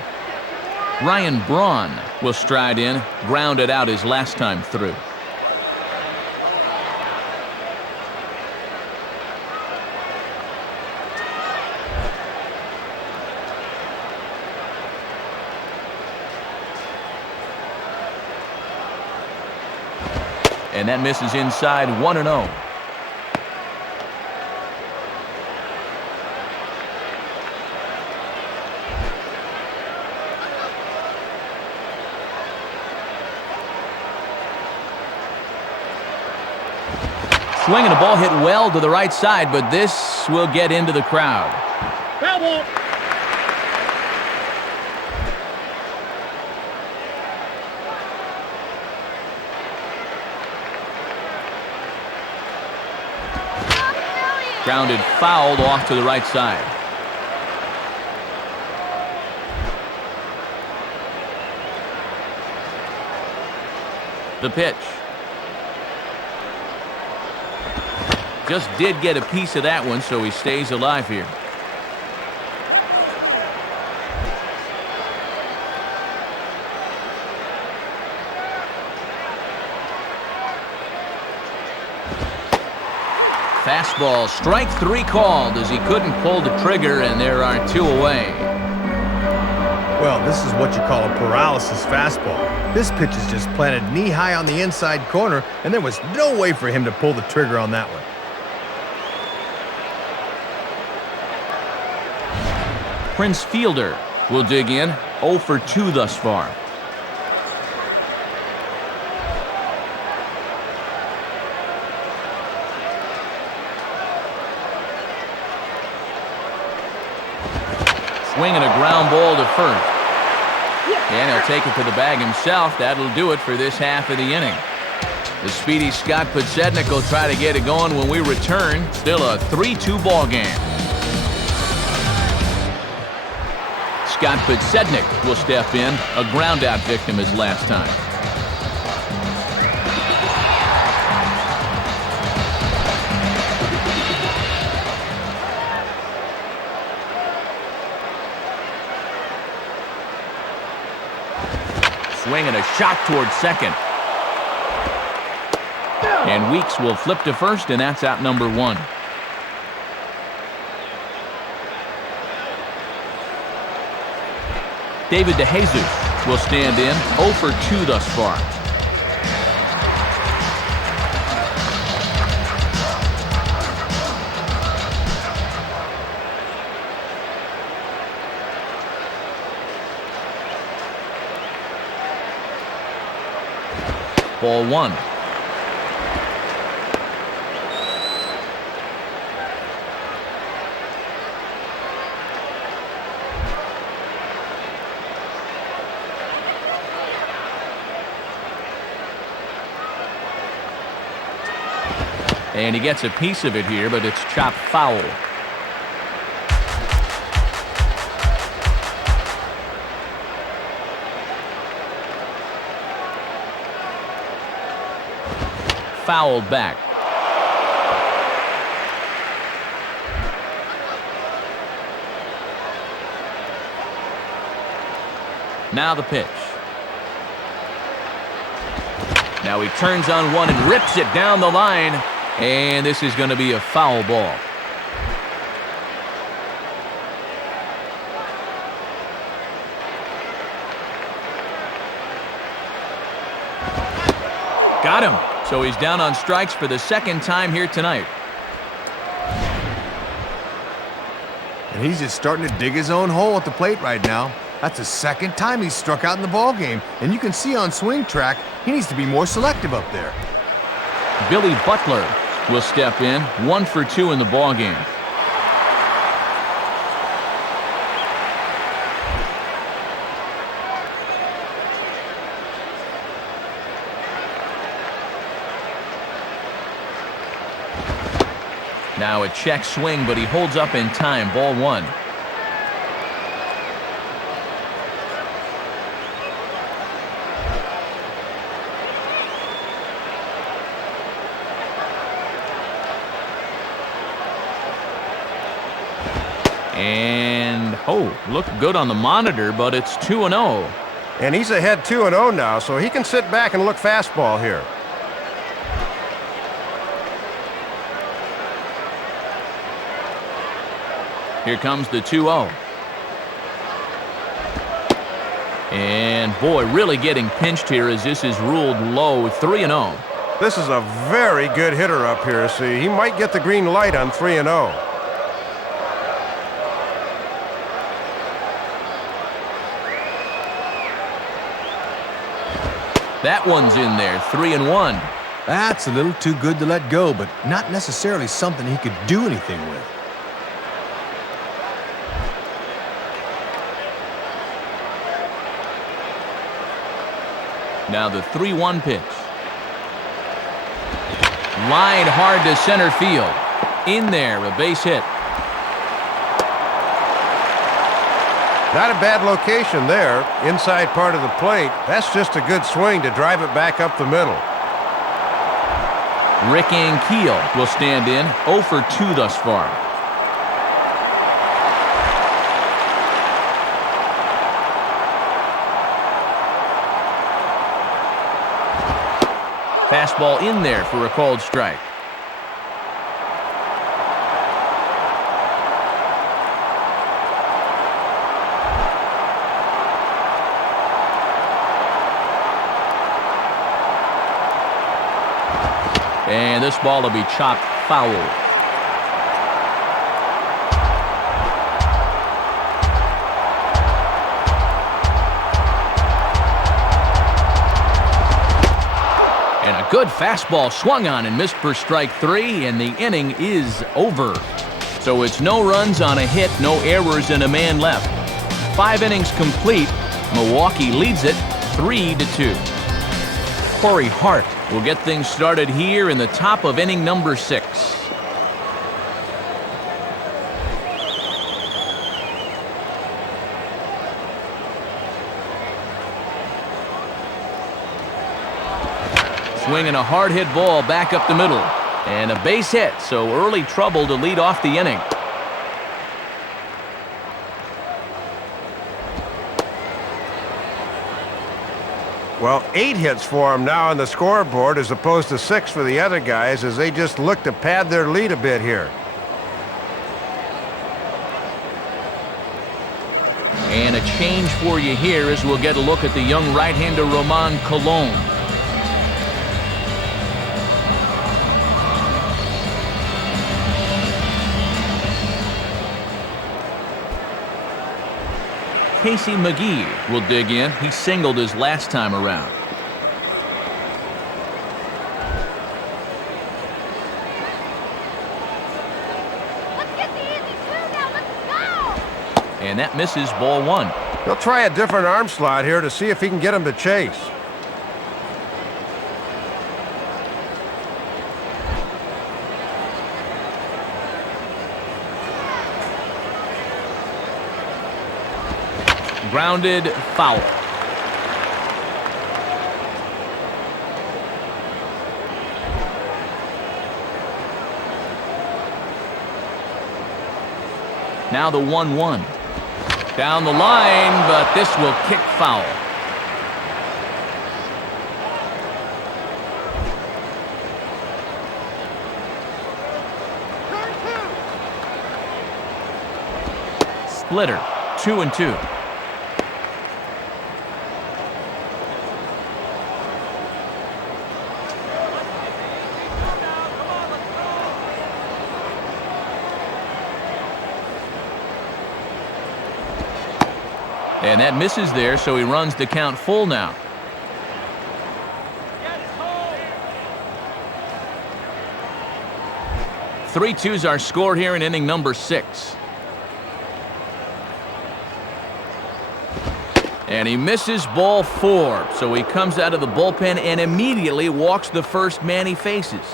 Ryan Braun will stride in, grounded out his last time through. And that misses inside, 1-0. Swing and a ball hit well to the right side, but this will get into the crowd. That won't. Grounded fouled off to the right side. The pitch. Just did get a piece of that one, so he stays alive here. Fastball, strike 3 called as he couldn't pull the trigger, and there are 2 away. Well, this is what you call a paralysis fastball. This pitch is just planted knee-high on the inside corner, and there was no way for him to pull the trigger on that one. Prince Fielder will dig in, 0 for 2 thus far. swing and a ground ball to first. And he'll take it to the bag himself. That'll do it for this half of the inning. The speedy Scott Podsednik will try to get it going when we return. Still a 3-2 ball game. Scott Podsednik will step in. A groundout victim his last time. Swing and a shot towards second. And Weeks will flip to first, and that's out number 1. David DeJesus will stand in, 0 for 2 thus far. Ball 1. And he gets a piece of it here, but it's chopped foul. Fouled back. Now the pitch. Now he turns on one and rips it down the line. And this is going to be a foul ball. Got him. So he's down on strikes for the second time here tonight. And he's just starting to dig his own hole at the plate right now. That's the second time he's struck out in the ball game, and you can see on swing track he needs to be more selective up there. Billy Butler will step in, 1 for 2 in the ball game. Now a check swing, but he holds up in time. Ball 1. And, looked good on the monitor, but it's 2-0. And he's ahead 2-0 now, so he can sit back and look fastball here. Here comes the 2-0. And, boy, really getting pinched here as this is ruled low, 3-0. This is a very good hitter up here, so he might get the green light on 3-0. That one's in there, 3-1. That's a little too good to let go, but not necessarily something he could do anything with. Now the 3-1 pitch. Lined hard to center field. In there, a base hit. Not a bad location there, inside part of the plate. That's just a good swing to drive it back up the middle. Rick Ankiel will stand in, 0 for 2 thus far. Fastball in there for a called strike. And this ball will be chopped foul. And a good fastball swung on and missed for strike 3, and the inning is over. So it's no runs on a hit, no errors, and a man left. 5 innings complete. Milwaukee leads it 3-2. Corey Hart will get things started here in the top of inning number 6. Swinging a hard hit ball back up the middle. And a base hit, so early trouble to lead off the inning. Well, 8 hits for him now on the scoreboard as opposed to 6 for the other guys as they just look to pad their lead a bit here. And a change for you here as we'll get a look at the young right-hander Roman Colon. Casey McGee will dig in. He singled his last time around. Let's get the easy 2 now. Let's go! And that misses, ball 1. He'll try a different arm slot here to see if he can get him to chase. Grounded, foul. Now the 1-1. Down the line, but this will kick foul. Splitter, 2-2. And that misses there, so he runs the count full now. Three twos are scored here in inning number 6. And he misses, ball 4. So he comes out of the bullpen and immediately walks the first man he faces.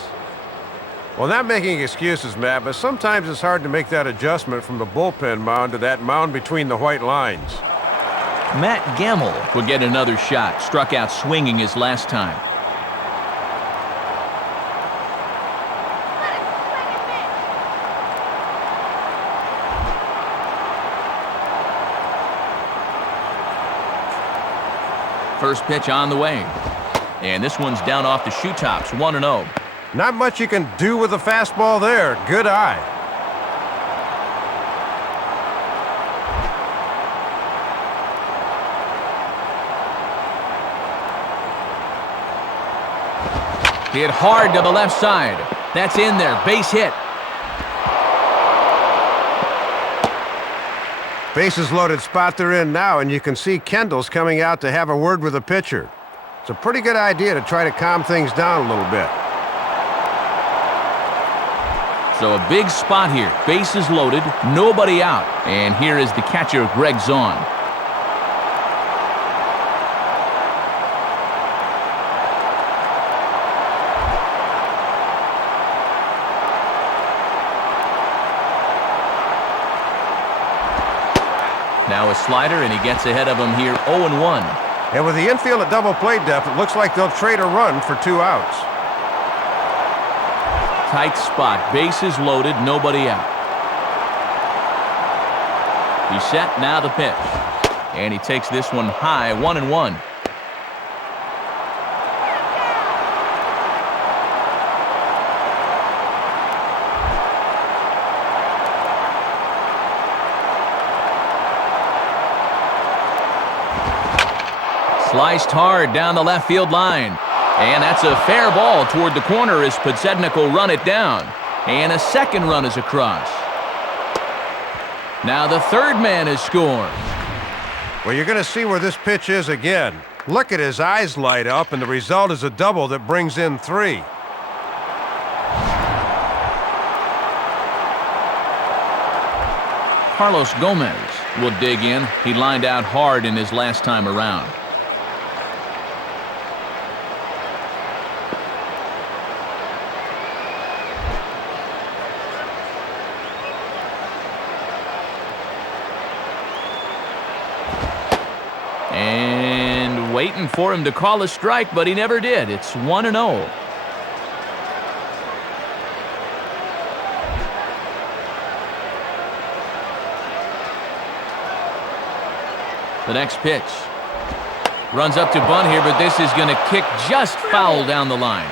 Well, not making excuses, Matt, but sometimes it's hard to make that adjustment from the bullpen mound to that mound between the white lines. Matt Gamble would get another shot. Struck out swinging his last time. First pitch on the way. And this one's down off the shoe tops, 1-0. Not much you can do with a fastball there. Good eye. Hit hard to the left side. That's in there. Base hit. Bases loaded spot they're in now, and you can see Kendall's coming out to have a word with the pitcher. It's a pretty good idea to try to calm things down a little bit. So a big spot here. Bases loaded, nobody out. And here is the catcher, Greg Zahn. Now a slider, and he gets ahead of him here, 0-1. And with the infield at double play depth, it looks like they'll trade a run for 2 outs. Tight spot, bases loaded, nobody out. He's set, now the pitch. And he takes this one high, 1-1. Sliced hard down the left field line. And that's a fair ball toward the corner as Podsednik will run it down. And a second run is across. Now the third man is scored. Well, you're going to see where this pitch is again. Look at his eyes light up, and the result is a double that brings in 3. Carlos Gomez will dig in. He lined out hard in his last time around. And waiting for him to call a strike, but he never did. It's 1-0. The next pitch. Runs up to bunt here, but this is going to kick just foul down the line.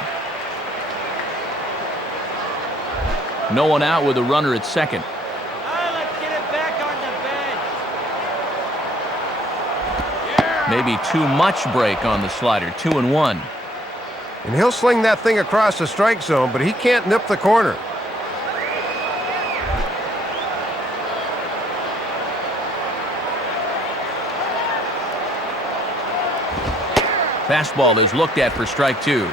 No one out with a runner at second. Let's get it back on the bench. Maybe too much break on the slider. 2-1. And he'll sling that thing across the strike zone, but he can't nip the corner. Fastball is looked at for strike 2.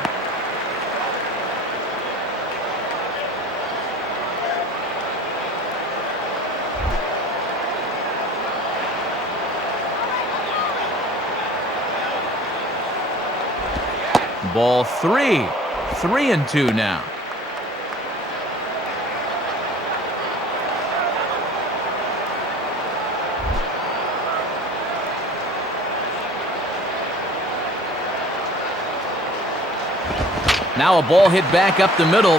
Ball 3. 3-2 now. Now a ball hit back up the middle.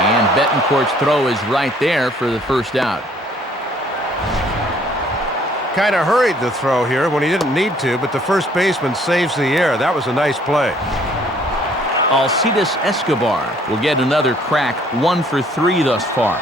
And Betancourt's throw is right there for the first out. Kind of hurried the throw here when he didn't need to, but the first baseman saves the air. That was a nice play. Alcides Escobar will get another crack, 1 for 3 thus far.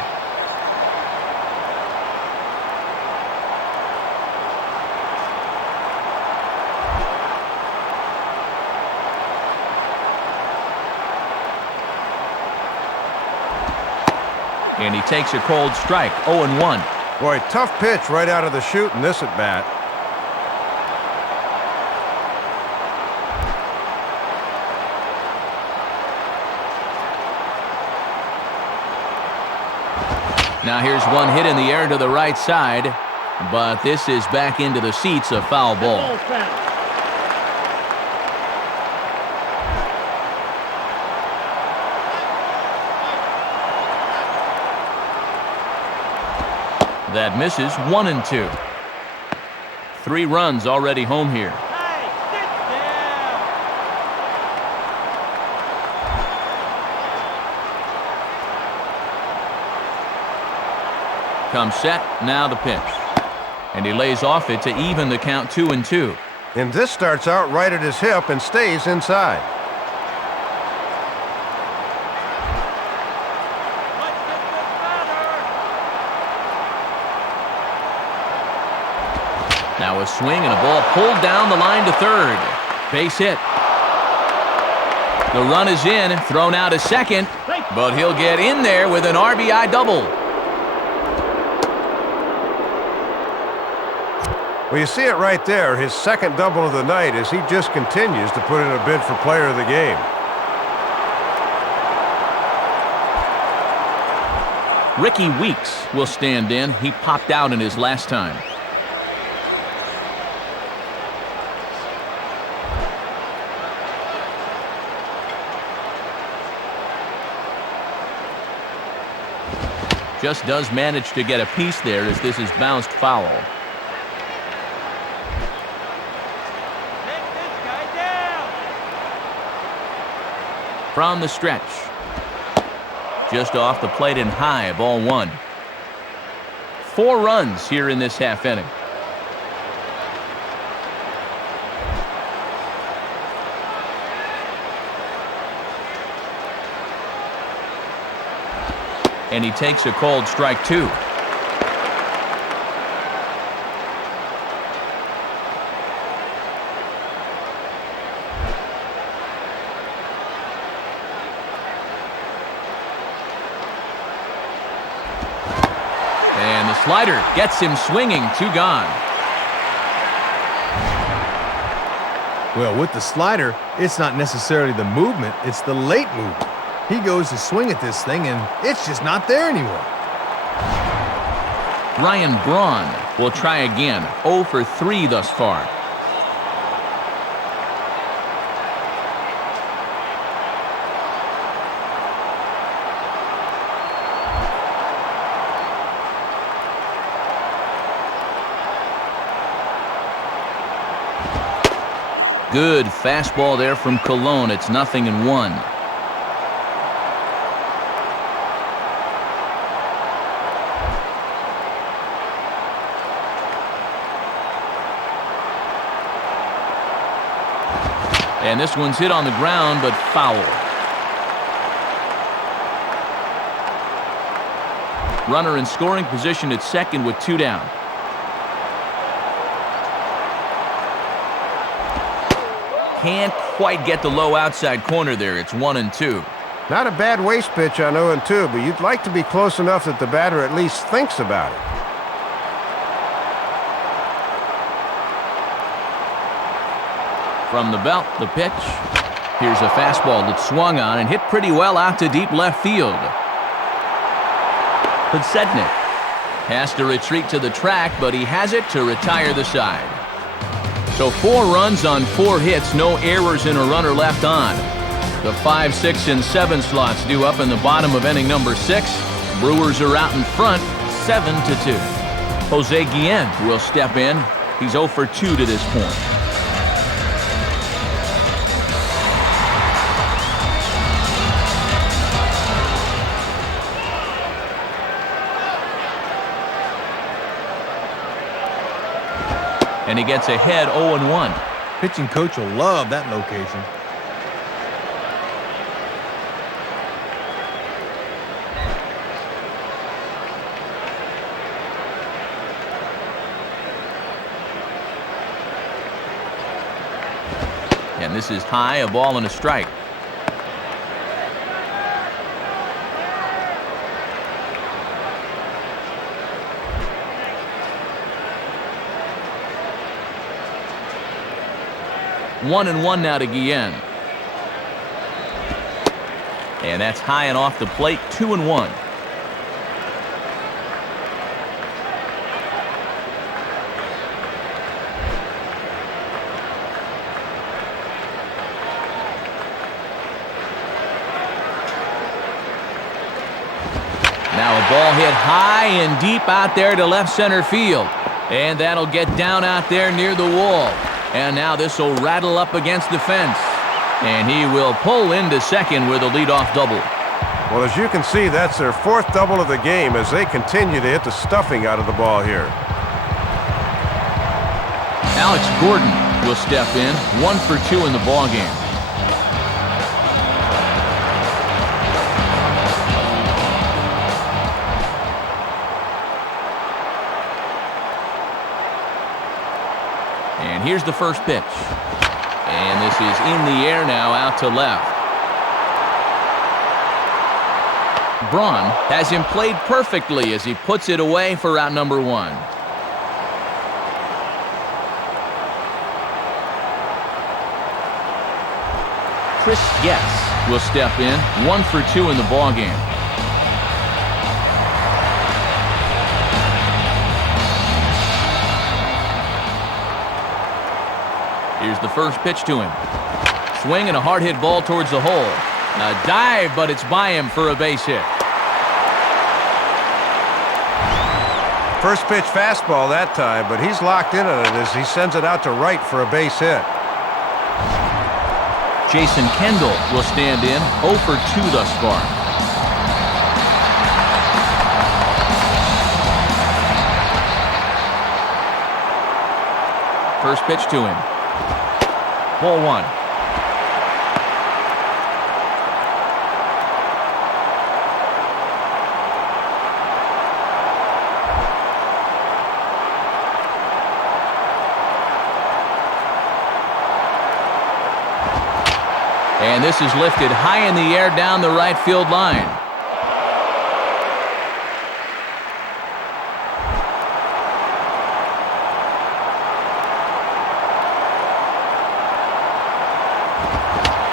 And he takes a cold strike, 0-1. Boy, tough pitch right out of the chute in this at-bat. Now here's one hit in the air to the right side, but this is back into the seats, a foul ball. That misses. 1-2. 3 runs already home here. Hey, sit down. Comes set. Now the pitch. And he lays off it to even the count 2-2. And this starts out right at his hip and stays inside. Let's get this batter. Now a swing and a ball pulled down the line to third. Base hit. The run is in, thrown out to second, but he'll get in there with an RBI double. Well, you see it right there, his second double of the night, as he just continues to put in a bid for player of the game. Ricky Weeks will stand in. He popped out in his last time. Just does manage to get a piece there as this is bounced foul. Take this guy down. From the stretch. Just off the plate and high, ball 1. 4 runs here in this half inning. And he takes a cold strike 2. And the slider gets him swinging. 2 gone. Well, with the slider, it's not necessarily the movement, it's the late movement. He goes to swing at this thing, and it's just not there anymore. Ryan Braun will try again. 0 for 3 thus far. Good fastball there from Colon. It's 0-1. And this one's hit on the ground, but foul. Runner in scoring position at second with 2 down. Can't quite get the low outside corner there. It's 1-2. Not a bad waste pitch on 0-2, but you'd like to be close enough that the batter at least thinks about it. From the belt, the pitch. Here's a fastball that swung on and hit pretty well out to deep left field. Podsednik has to retreat to the track, but he has it to retire the side. So 4 runs on 4 hits, no errors and a runner left on. The 5, 6, and 7 slots due up in the bottom of inning number 6. Brewers are out in front, 7-2. Jose Guillen will step in. He's 0 for 2 to this point. And he gets ahead 0-1. Pitching coach will love that location. And this is high, a ball and a strike. One and one now to Guillen. And that's high and off the plate, 2-1. Now a ball hit high and deep out there to left center field. And that'll get down out there near the wall. And now this will rattle up against the fence. And he will pull into second with a leadoff double. Well, as you can see, that's their 4th double of the game as they continue to hit the stuffing out of the ball here. Alex Gordon will step in, 1 for 2 in the ball game. And here's the first pitch. And this is in the air now, out to left. Braun has him played perfectly as he puts it away for out number 1. Chris Getz will step in, 1 for 2 in the ball game. Here's the first pitch to him. Swing and a hard hit ball towards the hole. A dive, but it's by him for a base hit. First pitch fastball that time, but he's locked in on it as he sends it out to right for a base hit. Jason Kendall will stand in, 0 for 2 thus far. First pitch to him. Ball 1. And this is lifted high in the air down the right field line.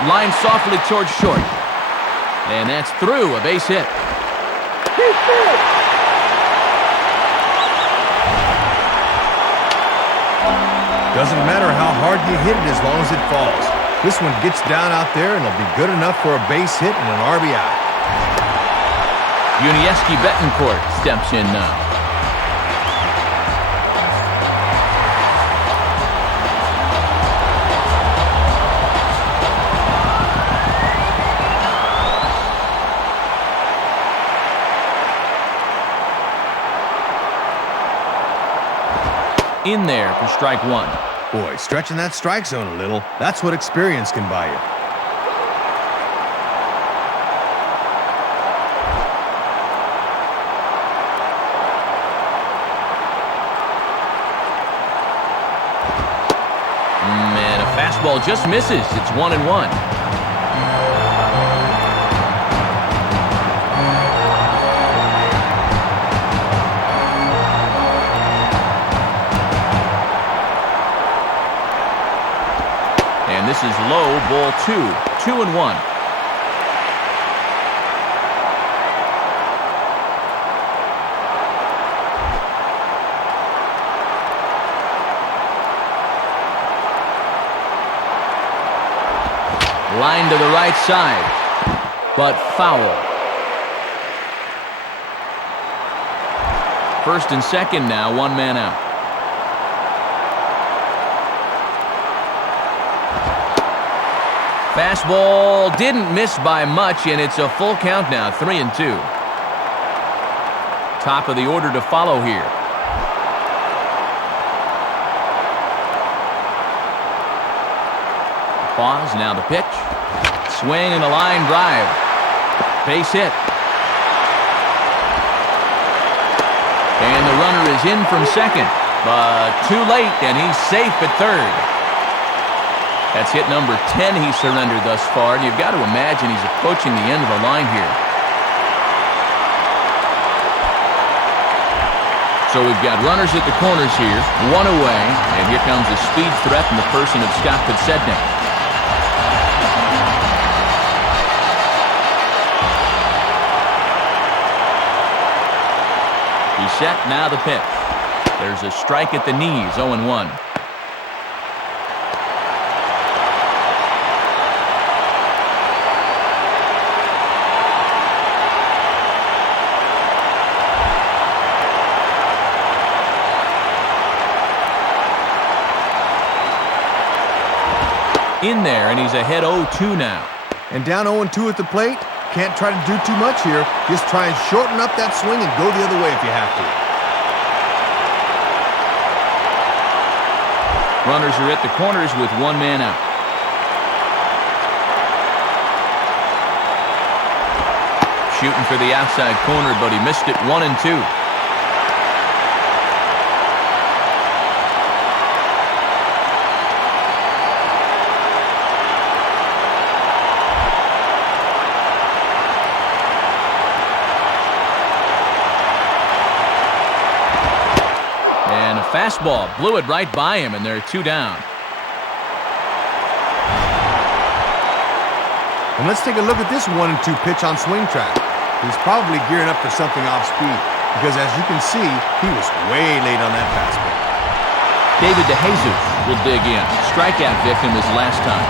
Line softly towards short. And that's through, a base hit. Doesn't matter how hard you hit it as long as it falls. This one gets down out there and it'll be good enough for a base hit and an RBI. Unieski Betancourt steps in now. In there for strike one. Boy, stretching that strike zone a little. That's what experience can buy you. And a fastball just misses. It's 1-1. And this is low, ball 2. 2-1. Line to the right side, but foul. First and second now, one man out. Fastball didn't miss by much, and it's a full count now, 3-2. Top of the order to follow here. Pause, now the pitch. Swing and a line drive. Base hit. And the runner is in from second, but too late, and he's safe at third. That's hit number 10 he surrendered thus far, and you've got to imagine he's approaching the end of the line here. So we've got runners at the corners here, one away, and here comes a speed threat in the person of Scott Podsednik. He's set, now the pitch. There's a strike at the knees, 0-1. In there, and he's ahead 0-2 now. And down 0-2 at the plate. Can't try to do too much here. Just try and shorten up that swing and go the other way if you have to. Runners are at the corners with one man out. Shooting for the outside corner, but he missed it, 1-2. Fastball blew it right by him, and they're 2 down. And let's take a look at this 1-2 pitch on swing track. He's probably gearing up for something off speed because, as you can see, he was way late on that fastball. David DeJesus will dig in. Strikeout victim his last time.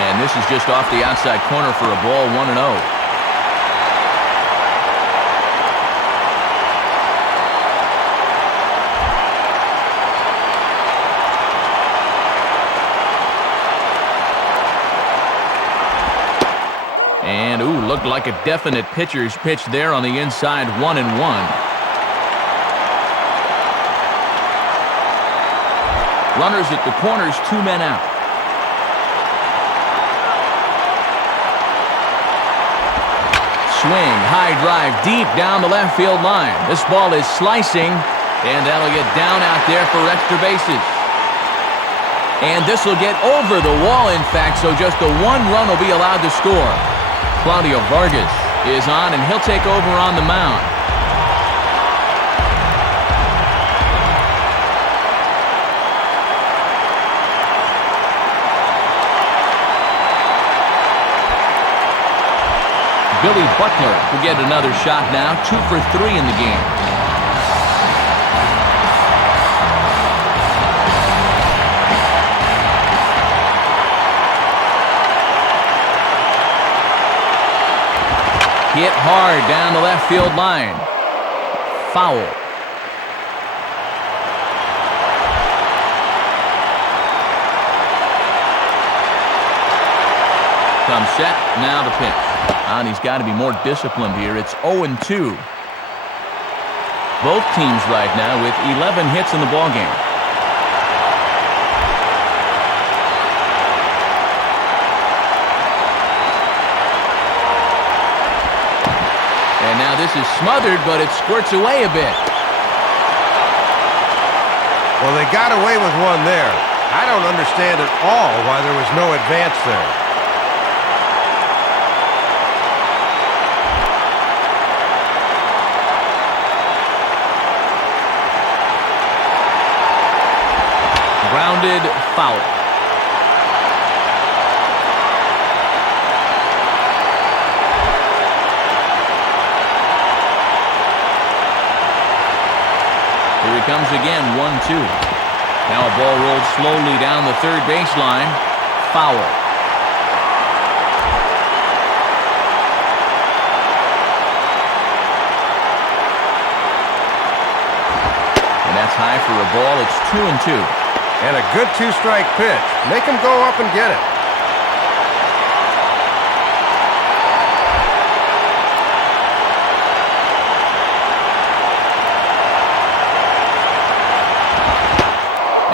And this is just off the outside corner for a ball, 1-0. And, looked like a definite pitcher's pitch there on the inside, 1-1. Runners at the corners, 2 men out. Swing, high drive, deep down the left field line. This ball is slicing, and that'll get down out there for extra bases. And this will get over the wall, in fact, so just the 1 run will be allowed to score. Claudio Vargas is on, and he'll take over on the mound. Billy Butler will get another shot now, 2 for 3 in the game. Hit hard down the left field line. Foul. Comes set, now the pitch. And he's got to be more disciplined here. It's 0-2. Both teams right now with 11 hits in the ballgame. And now this is smothered, but it squirts away a bit. Well, they got away with one there. I don't understand at all why there was no advance there. Grounded foul. Here he comes again, 1-2. Now a ball rolled slowly down the third baseline. Foul. And that's high for a ball. It's 2-2. And a good two-strike pitch. Make him go up and get it.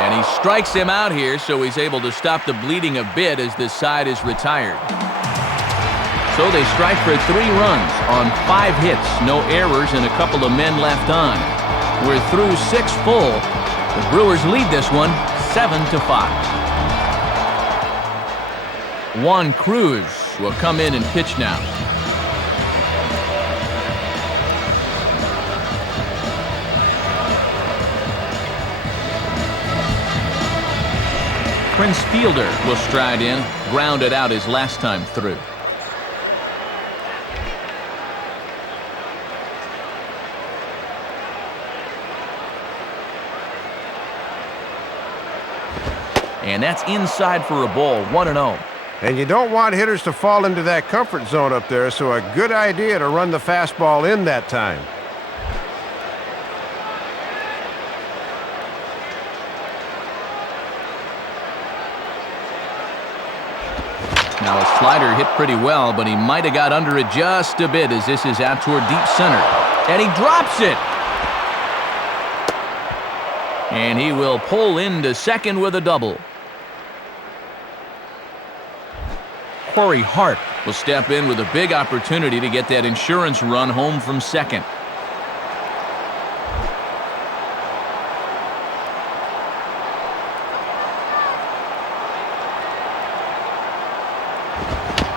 And he strikes him out here, so he's able to stop the bleeding a bit as this side is retired. So they strike for 3 runs on 5 hits, no errors, and a couple of men left on. We're through 6 full. The Brewers lead this one 7-5. Juan Cruz will come in and pitch now. Prince Fielder will stride in, grounded out his last time through. And that's inside for a ball, 1-0. And you don't want hitters to fall into that comfort zone up there, so a good idea to run the fastball in that time. Now a slider hit pretty well, but he might have got under it just a bit as this is out toward deep center. And he drops it! And he will pull into second with a double. Corey Hart will step in with a big opportunity to get that insurance run home from second.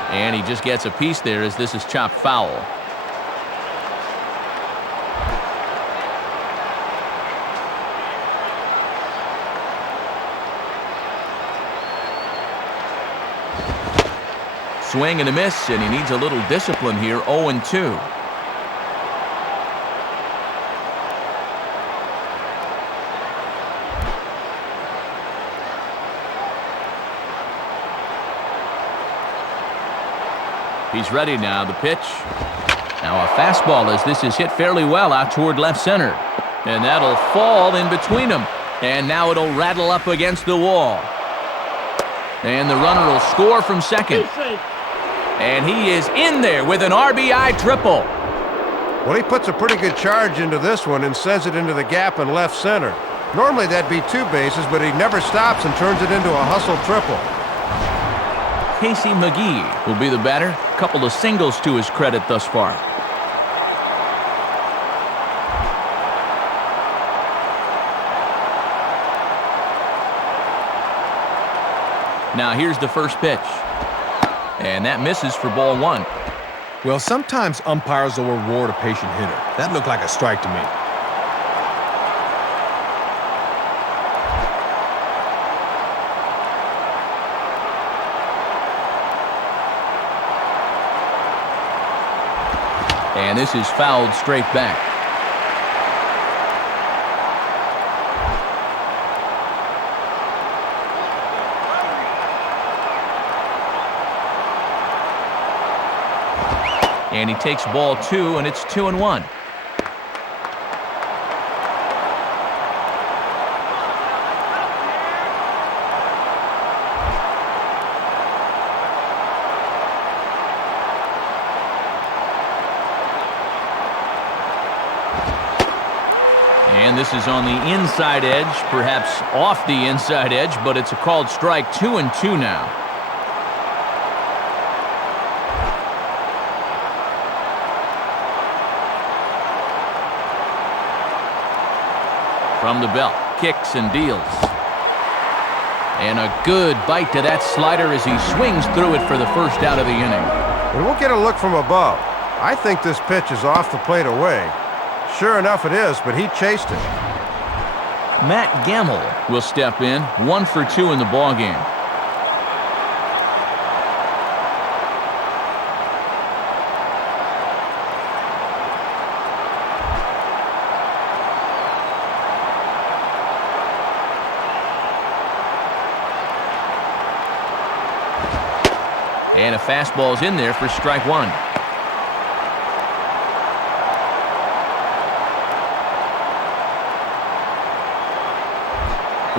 And he just gets a piece there as this is chopped foul. Swing and a miss, and he needs a little discipline here, 0-2. He's ready now, the pitch. Now a fastball as this is hit fairly well out toward left center. And that'll fall in between them. And now it'll rattle up against the wall. And the runner will score from second. And he is in there with an RBI triple. Well, he puts a pretty good charge into this one and sends it into the gap in left center. Normally that'd be 2 bases, but he never stops and turns it into a hustle triple. Casey McGee will be the batter. A couple of singles to his credit thus far. Now here's the first pitch. And that misses for ball 1. Well, sometimes umpires will reward a patient hitter. That looked like a strike to me. And this is fouled straight back. And he takes ball 2, and it's 2-1. And this is on the inside edge, perhaps off the inside edge, but it's a called strike. 2-2 now. From the belt, kicks and deals. And a good bite to that slider as he swings through it for the first out of the inning. And we'll get a look from above. I think this pitch is off the plate away. Sure enough it is, but he chased it. Matt Gamble will step in, 1 for 2 in the ballgame. And a fastball's in there for strike 1.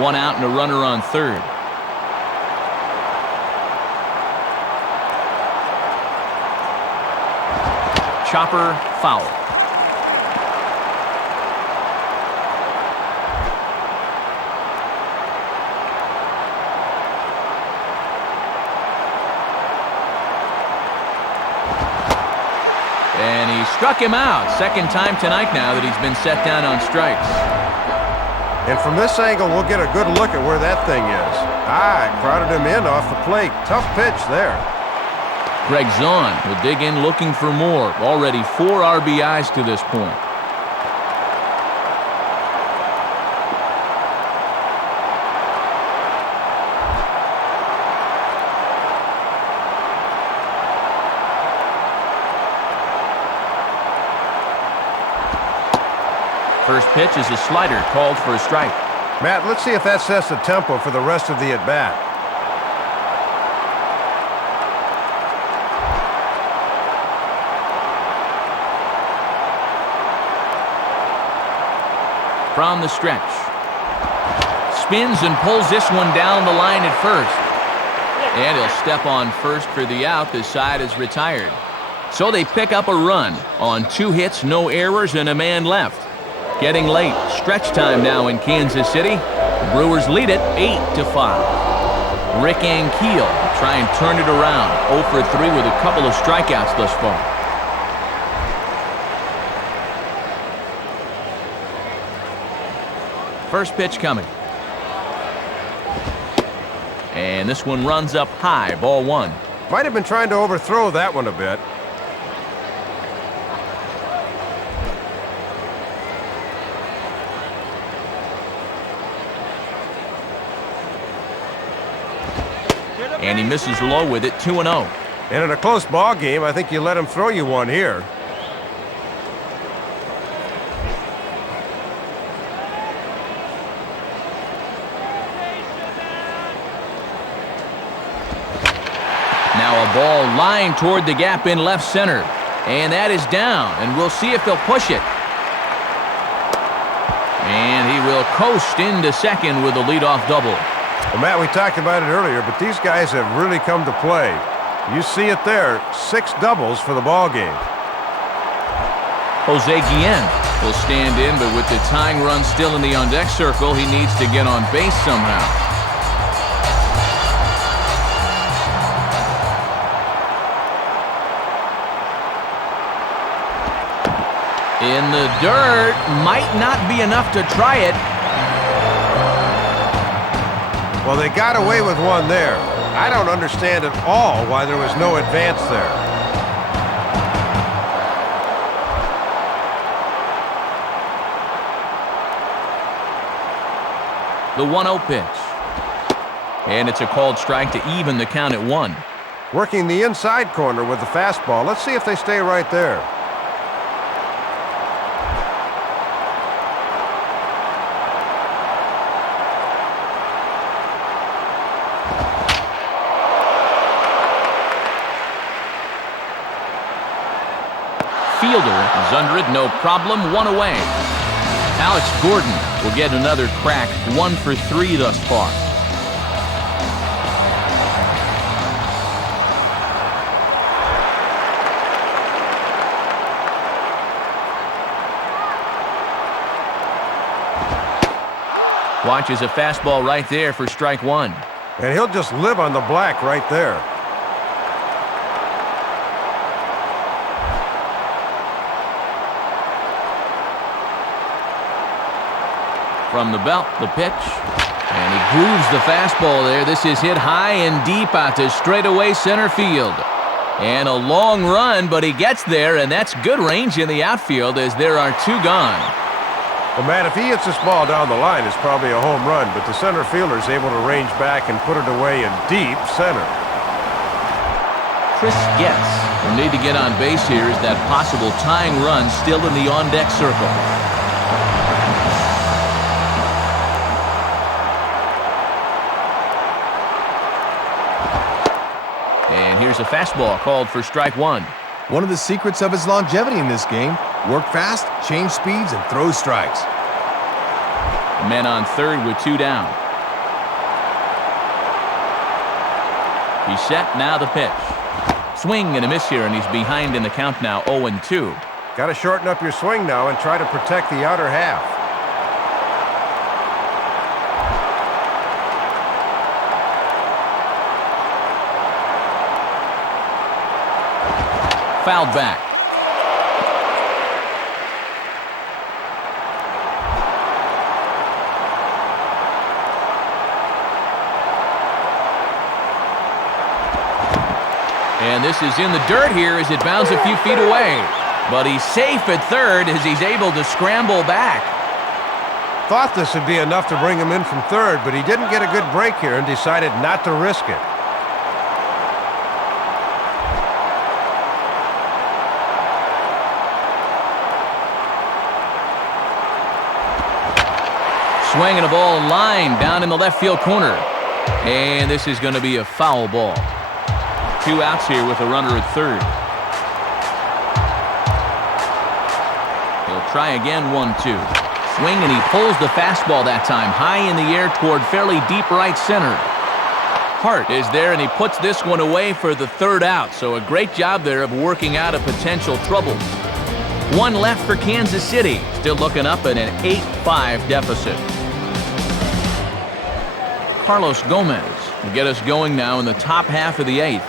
One out and a runner on third. Chopper foul. And he struck him out. Second time tonight now that he's been set down on strikes. And from this angle, we'll get a good look at where that thing is. Crowded him in off the plate. Tough pitch there. Greg Zahn will dig in looking for more. Already 4 RBIs to this point. First pitch is a slider called for a strike. Matt, let's see if that sets the tempo for the rest of the at-bat. From the stretch. Spins and pulls this one down the line at first. And he'll step on first for the out. The side is retired. So they pick up a run on 2 hits, no errors, and a man left. Getting late. Stretch time now in Kansas City. The Brewers lead it 8-5. Rick Ankiel try and turn it around. 0 for 3 with a couple of strikeouts thus far. First pitch coming. And this one runs up high. Ball 1. Might have been trying to overthrow that one a bit. And he misses low with it, 2-0. And in a close ball game, I think you let him throw you one here. Now a ball lined toward the gap in left center. And that is down, and we'll see if they'll push it. And he will coast into second with a leadoff double. Well, Matt, we talked about it earlier, but these guys have really come to play. You see it there, 6 doubles for the ball game. Jose Guillen will stand in, but with the tying run still in the on-deck circle, he needs to get on base somehow. In the dirt, might not be enough to try it. Well, they got away with one there. I don't understand at all why there was no advance there. The 1-0 pitch. And it's a called strike to even the count at 1. Working the inside corner with the fastball. Let's see if they stay right there. fielder is under it, no problem, one away. Alex Gordon will get another crack, 1 for 3 thus far. Watches a fastball right there for strike 1. And he'll just live on the black right there. From the belt, the pitch. And he grooves the fastball there. This is hit high and deep out to straightaway center field. And a long run, but he gets there, and that's good range in the outfield as there are 2 gone. Well, Matt, if he hits this ball down the line, it's probably a home run, but the center fielder is able to range back and put it away in deep center. Chris Getz will need to get on base here as that possible tying run still in the on-deck circle. And here's a fastball called for strike 1. One of the secrets of his longevity in this game: work fast, change speeds, and throw strikes. Men on third with 2 down. He's set, now the pitch. Swing and a miss here, and he's behind in the count now, 0-2. Got to shorten up your swing now and try to protect the outer half. Fouled back. And this is in the dirt here as it bounds a few feet away. But he's safe at third as he's able to scramble back. Thought this would be enough to bring him in from third, but he didn't get a good break here and decided not to risk it. Swinging a ball line down in the left field corner. And this is going to be a foul ball. 2 outs here with a runner at third. He'll try again, 1-2. Swing, and he pulls the fastball that time high in the air toward fairly deep right center. Hart is there, and he puts this one away for the 3rd out. So a great job there of working out a potential trouble. 1 left for Kansas City. Still looking up at an 8-5 deficit. Carlos Gomez will get us going now in the top half of the 8th.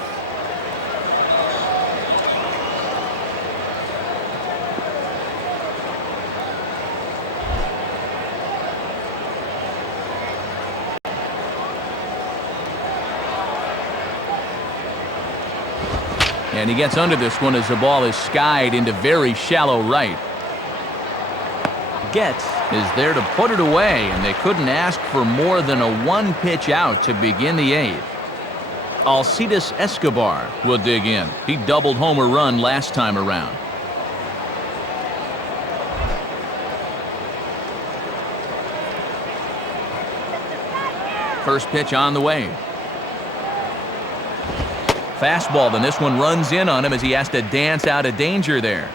And he gets under this one as the ball is skied into very shallow right. Getz is there to put it away, and they couldn't ask for more than a 1-pitch out to begin the 8th. Alcides Escobar will dig in. He doubled homer run last time around. First pitch on the way. Fastball, then this one runs in on him as he has to dance out of danger there.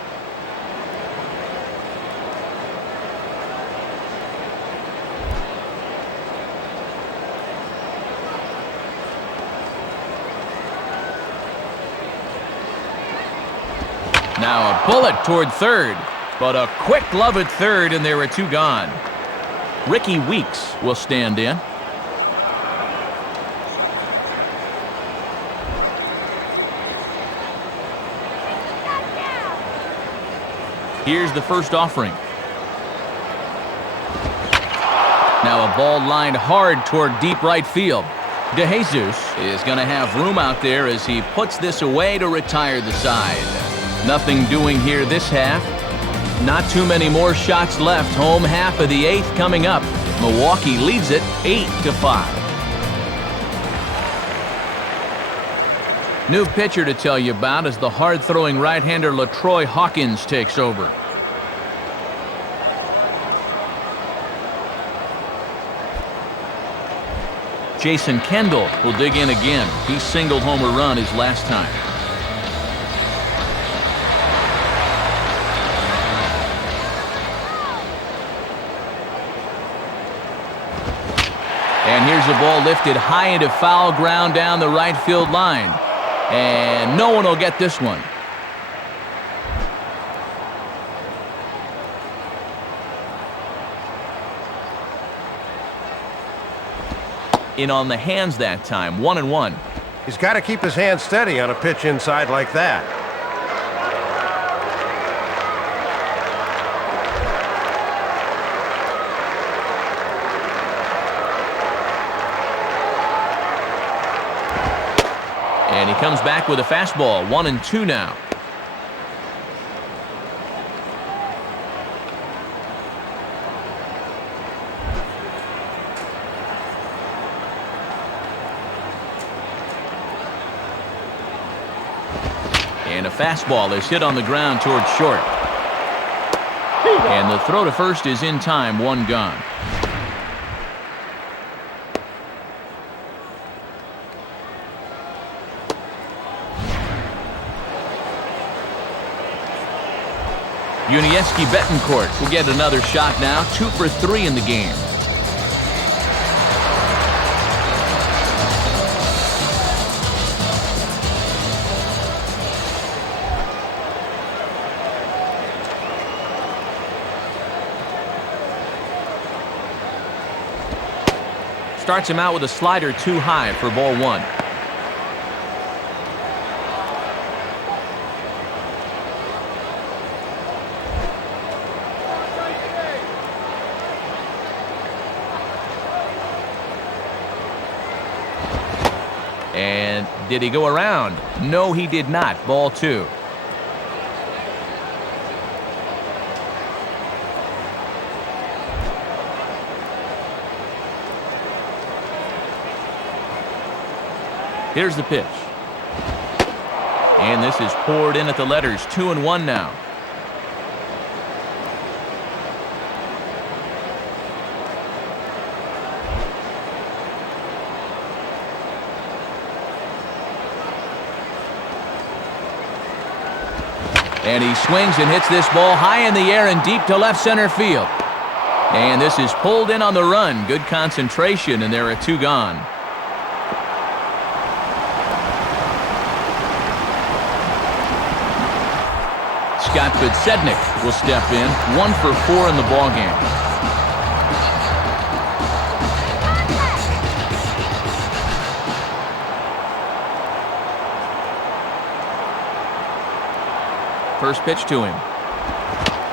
Now a bullet toward third, but a quick glove at third, and there are 2 gone. Ricky Weeks will stand in. Here's the first offering. Now a ball lined hard toward deep right field. DeJesus is going to have room out there as he puts this away to retire the side. Nothing doing here this half. Not too many more shots left. Home half of the 8th coming up. Milwaukee leads it 8-5. New pitcher to tell you about as the hard-throwing right-hander LaTroy Hawkins takes over. Jason Kendall will dig in again. He singled home a run his last time. Here's a ball lifted high into foul ground down the right field line. And no one will get this one. In on the hands that time, 1-1. He's got to keep his hand steady on a pitch inside like that. And he comes back with a fastball, 1-2 now. And a fastball is hit on the ground towards short. And the throw to first is in time, 1 gone. Unieski Betancourt will get another shot now, 2 for 3 in the game. Starts him out with a slider too high for ball 1. And did he go around? No, he did not. Ball 2. Here's the pitch. And this is poured in at the letters, 2-1 now. And he swings and hits this ball high in the air and deep to left center field. And this is pulled in on the run. Good concentration, and there are 2 gone. Scott Podsednik will step in, 1 for 4 in the ballgame. First pitch to him.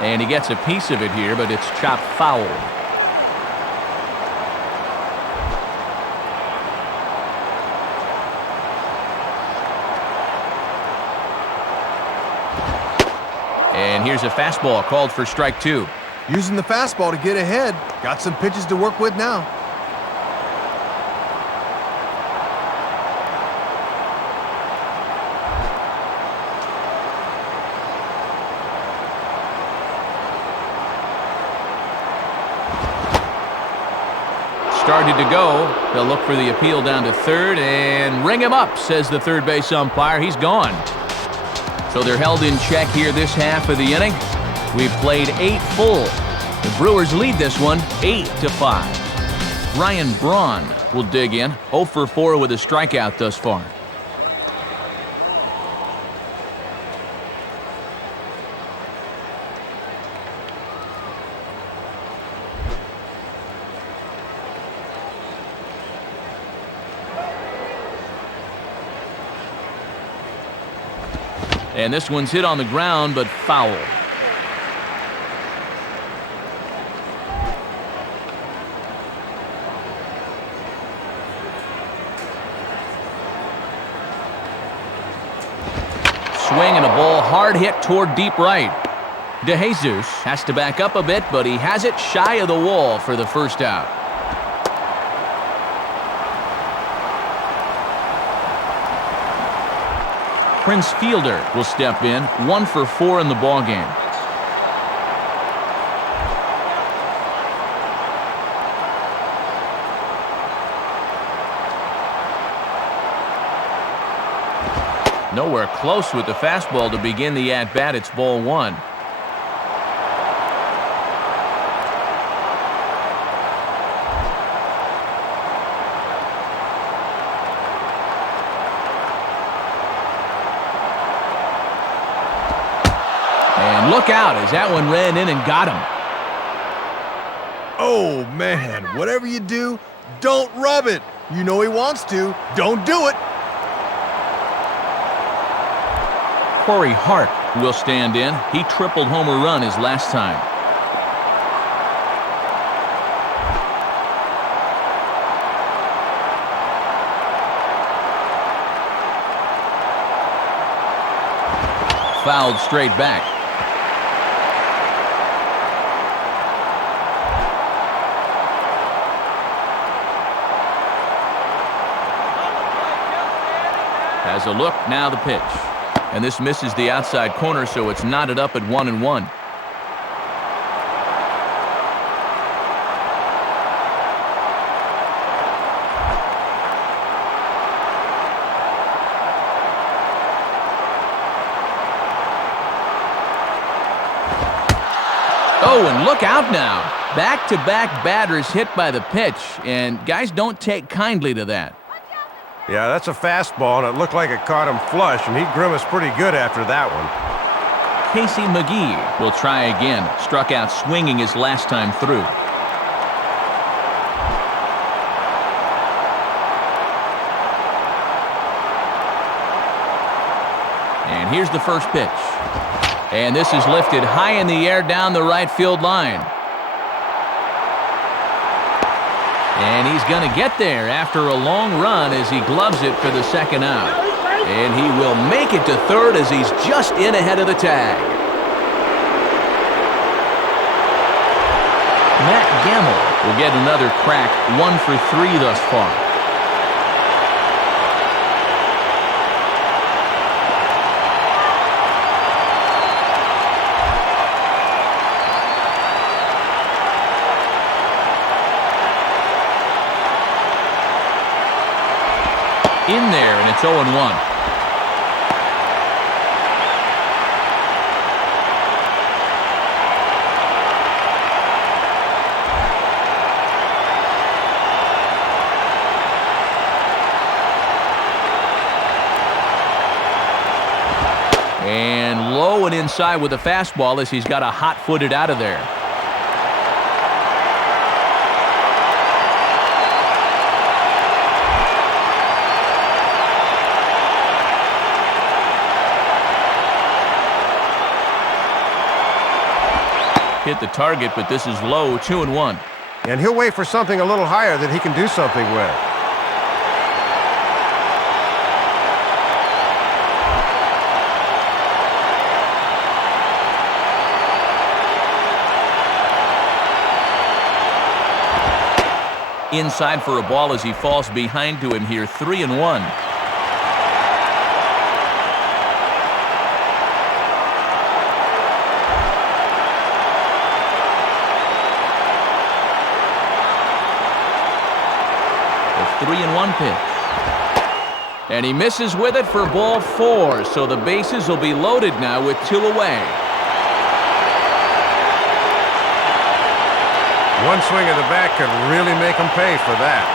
And he gets a piece of it here, but it's chopped foul. And here's a fastball called for strike 2. Using the fastball to get ahead. Got some pitches to work with now. Started to go. They'll look for the appeal down to third and ring him up, says the third base umpire. He's gone. So they're held in check here this half of the inning. We've played 8 full. The Brewers lead this one 8-5. Ryan Braun will dig in, 0 for 4 with a strikeout thus far. And this one's hit on the ground, but foul. Swing and a ball hard hit toward deep right. DeJesus has to back up a bit, but he has it shy of the wall for the first out. Prince Fielder will step in, 1 for 4 in the ballgame. Nowhere close with the fastball to begin the at-bat. It's ball 1. And look out as that one ran in and got him. Oh, man, whatever you do, don't rub it. You know he wants to. Don't do it. Corey Hart will stand in. He tripled homer run his last time. Fouled straight back. Has a look, now the pitch. And this misses the outside corner, so it's knotted up at 1-1. Oh, and look out now. Back-to-back batters hit by the pitch, and guys don't take kindly to that. Yeah, that's a fastball, and it looked like it caught him flush, and he grimaced pretty good after that one. Casey McGee will try again. Struck out swinging his last time through. And here's the first pitch. And this is lifted high in the air down the right field line. And he's going to get there after a long run as he gloves it for the second out. And he will make it to third as he's just in ahead of the tag. Matt Gamble will get another crack, 1 for 3 thus far. In there, and it's 0-1. And low and inside with a fastball as he's got a hot-footed out of there. Hit the target, but this is low, 2-1. And he'll wait for something a little higher that he can do something with. Inside for a ball as he falls behind to him here, 3-1. The 3-1 pitch. And he misses with it for ball 4, so the bases will be loaded now with 2 away. One swing of the bat could really make him pay for that.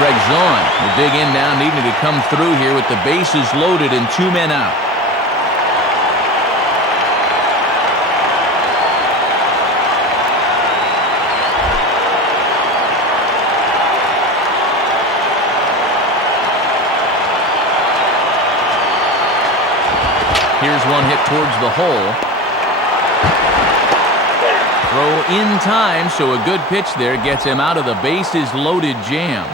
Greg Zahn will dig in now, needing to come through here with the bases loaded and 2 men out. Here's one hit towards the hole. Throw in time, so a good pitch there gets him out of the bases-loaded jam.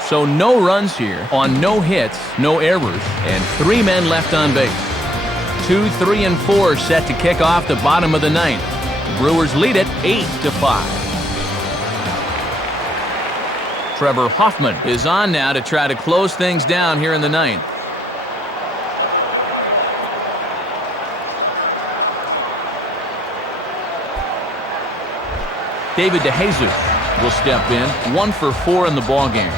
So no runs here on no hits, no errors, and 3 men left on base. 2, 3, and 4 set to kick off the bottom of the 9th. The Brewers lead it 8-5. Trevor Hoffman is on now to try to close things down here in the 9th. David DeJesus will step in, 1 for 4 in the ballgame.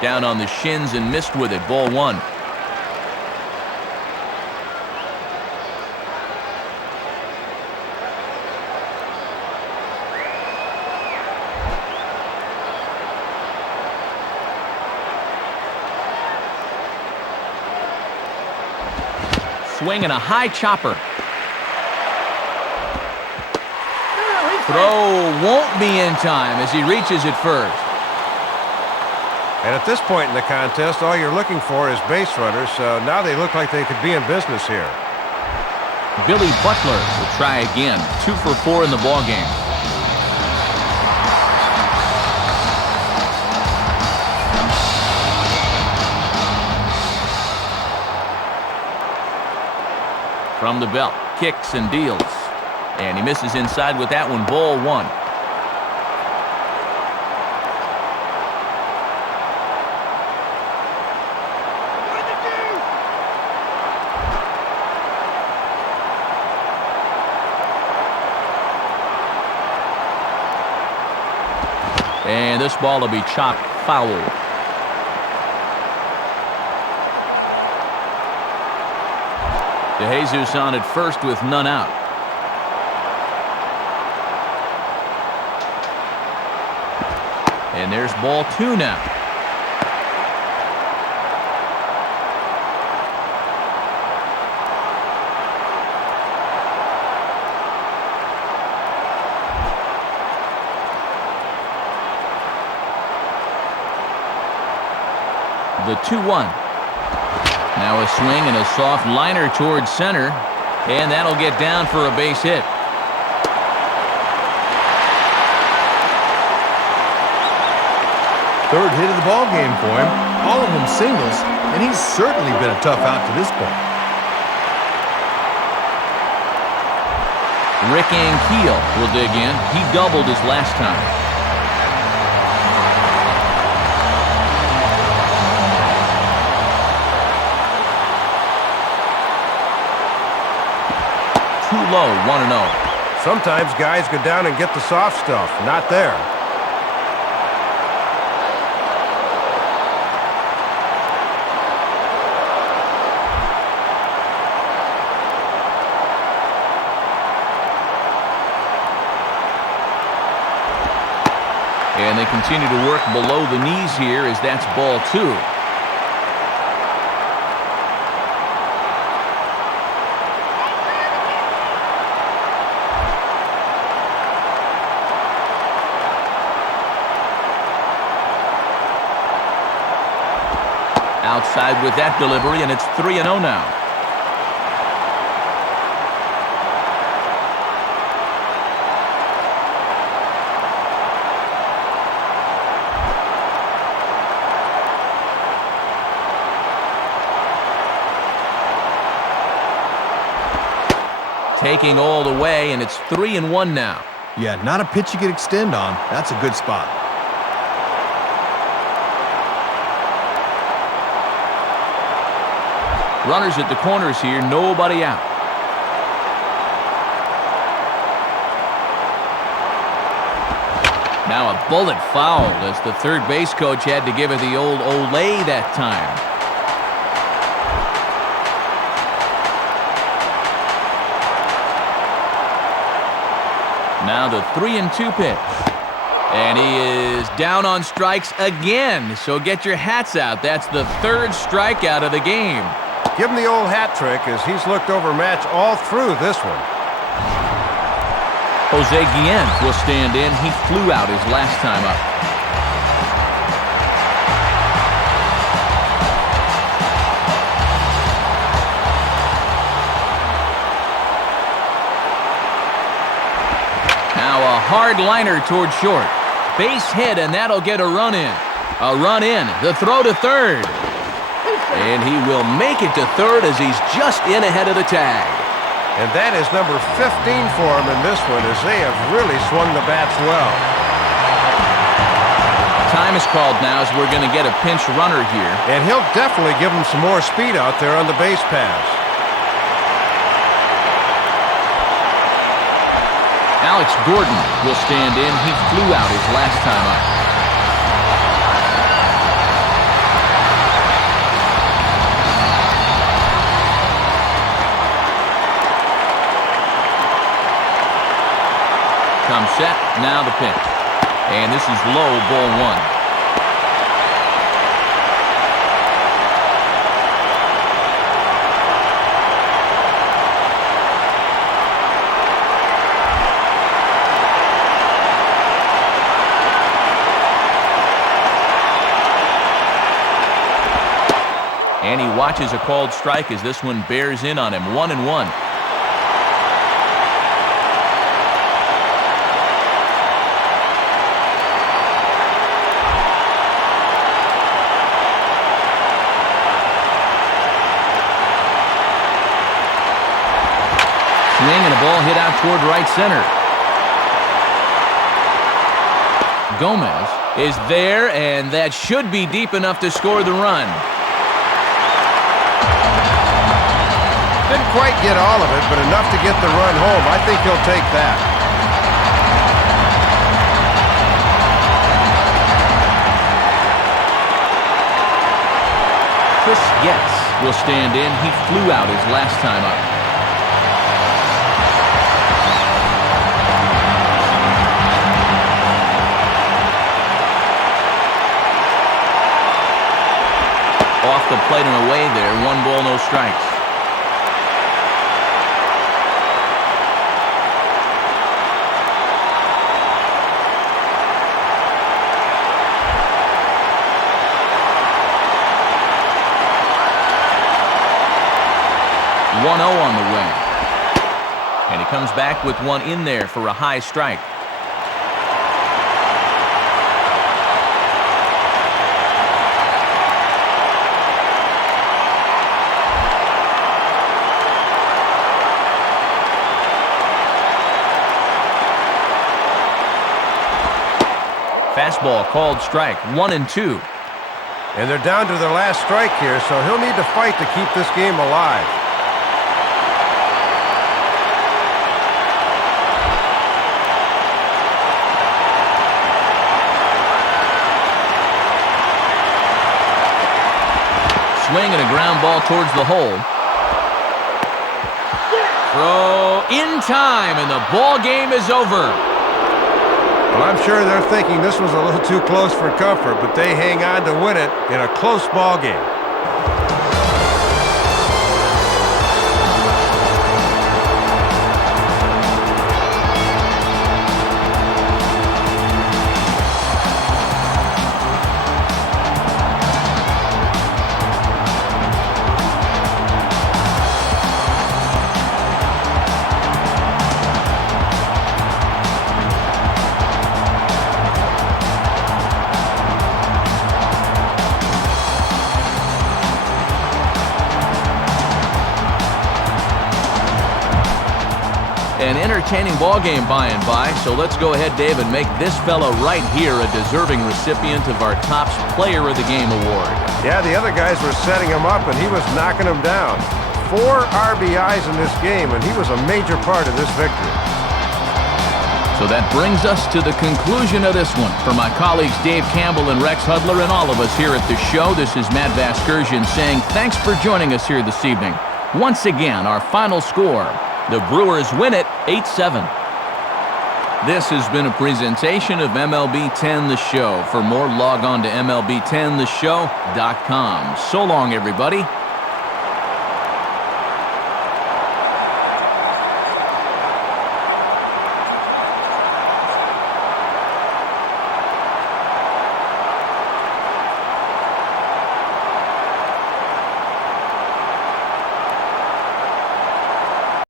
Down on the shins and missed with it, ball 1. swing and a high chopper. Throw won't be in time as he reaches it first. And at this point in the contest, all you're looking for is base runners, so now they look like they could be in business here. Billy Butler will try again. 2 for 4 in the ballgame. From the belt, kicks and deals. And he misses inside with that one, ball 1. And this ball will be chopped foul. DeJesus on at first with none out. And there's ball 2 now. The 2-1. Now a swing and a soft liner towards center, and that'll get down for a base hit. Third hit of the ball game for him. All of them singles, and he's certainly been a tough out to this point. Rick Ankiel will dig in. He doubled his last time. Too low, 1-0. Sometimes guys go down and get the soft stuff. Not there. And they continue to work below the knees here as that's ball 2. Outside with that delivery, and it's 3-0 now. Taking all the way, and it's 3-1 now. Yeah, not a pitch you could extend on. That's a good spot. Runners at the corners here, nobody out. Now a bullet foul as the third base coach had to give it the old Olay that time. Now the 3-2 pitch. And he is down on strikes again. So get your hats out. That's the third strikeout of the game. Give him the old hat trick as he's looked overmatched all through this one. Jose Guillen will stand in. He flew out his last time up. Now a hard liner toward short. Base hit, and that'll get a run in. A run in. The throw to third. And he will make it to third as he's just in ahead of the tag. And that is number 15 for him in this one as they have really swung the bats well. Time is called now as we're going to get a pinch runner here. And he'll definitely give him some more speed out there on the base pass. Alex Gordon will stand in. He flew out his last time up. Come set, now the pitch. And this is low, ball 1. he watches a called strike as this one bears in on him. 1-1. Swing and a ball hit out toward right center. Gomez is there, and that should be deep enough to score the run. Didn't quite get all of it, but enough to get the run home. I think he'll take that. Chris Getz will stand in. He flew out his last time up. Off the plate and away there. 1 ball, no strikes. On the way. And he comes back with one in there for a high strike. Fastball called strike. 1-2. And they're down to their last strike here, so he'll need to fight to keep this game alive. Swing and a ground ball towards the hole. Throw in time, and the ball game is over. Well, I'm sure they're thinking this was a little too close for comfort, but they hang on to win it in a close ball game. An entertaining ball game by and by, so let's go ahead, Dave, and make this fella right here a deserving recipient of our Topps Player of the Game award. Yeah, the other guys were setting him up, and he was knocking them down. 4 RBIs in this game, and he was a major part of this victory. So that brings us to the conclusion of this one. For my colleagues Dave Campbell and Rex Hudler and all of us here at the show, this is Matt Vasgersian saying thanks for joining us here this evening. Once again, our final score. The Brewers win it 8-7. This has been a presentation of MLB 10 The Show. For more, log on to MLB10theshow.com. So long, everybody.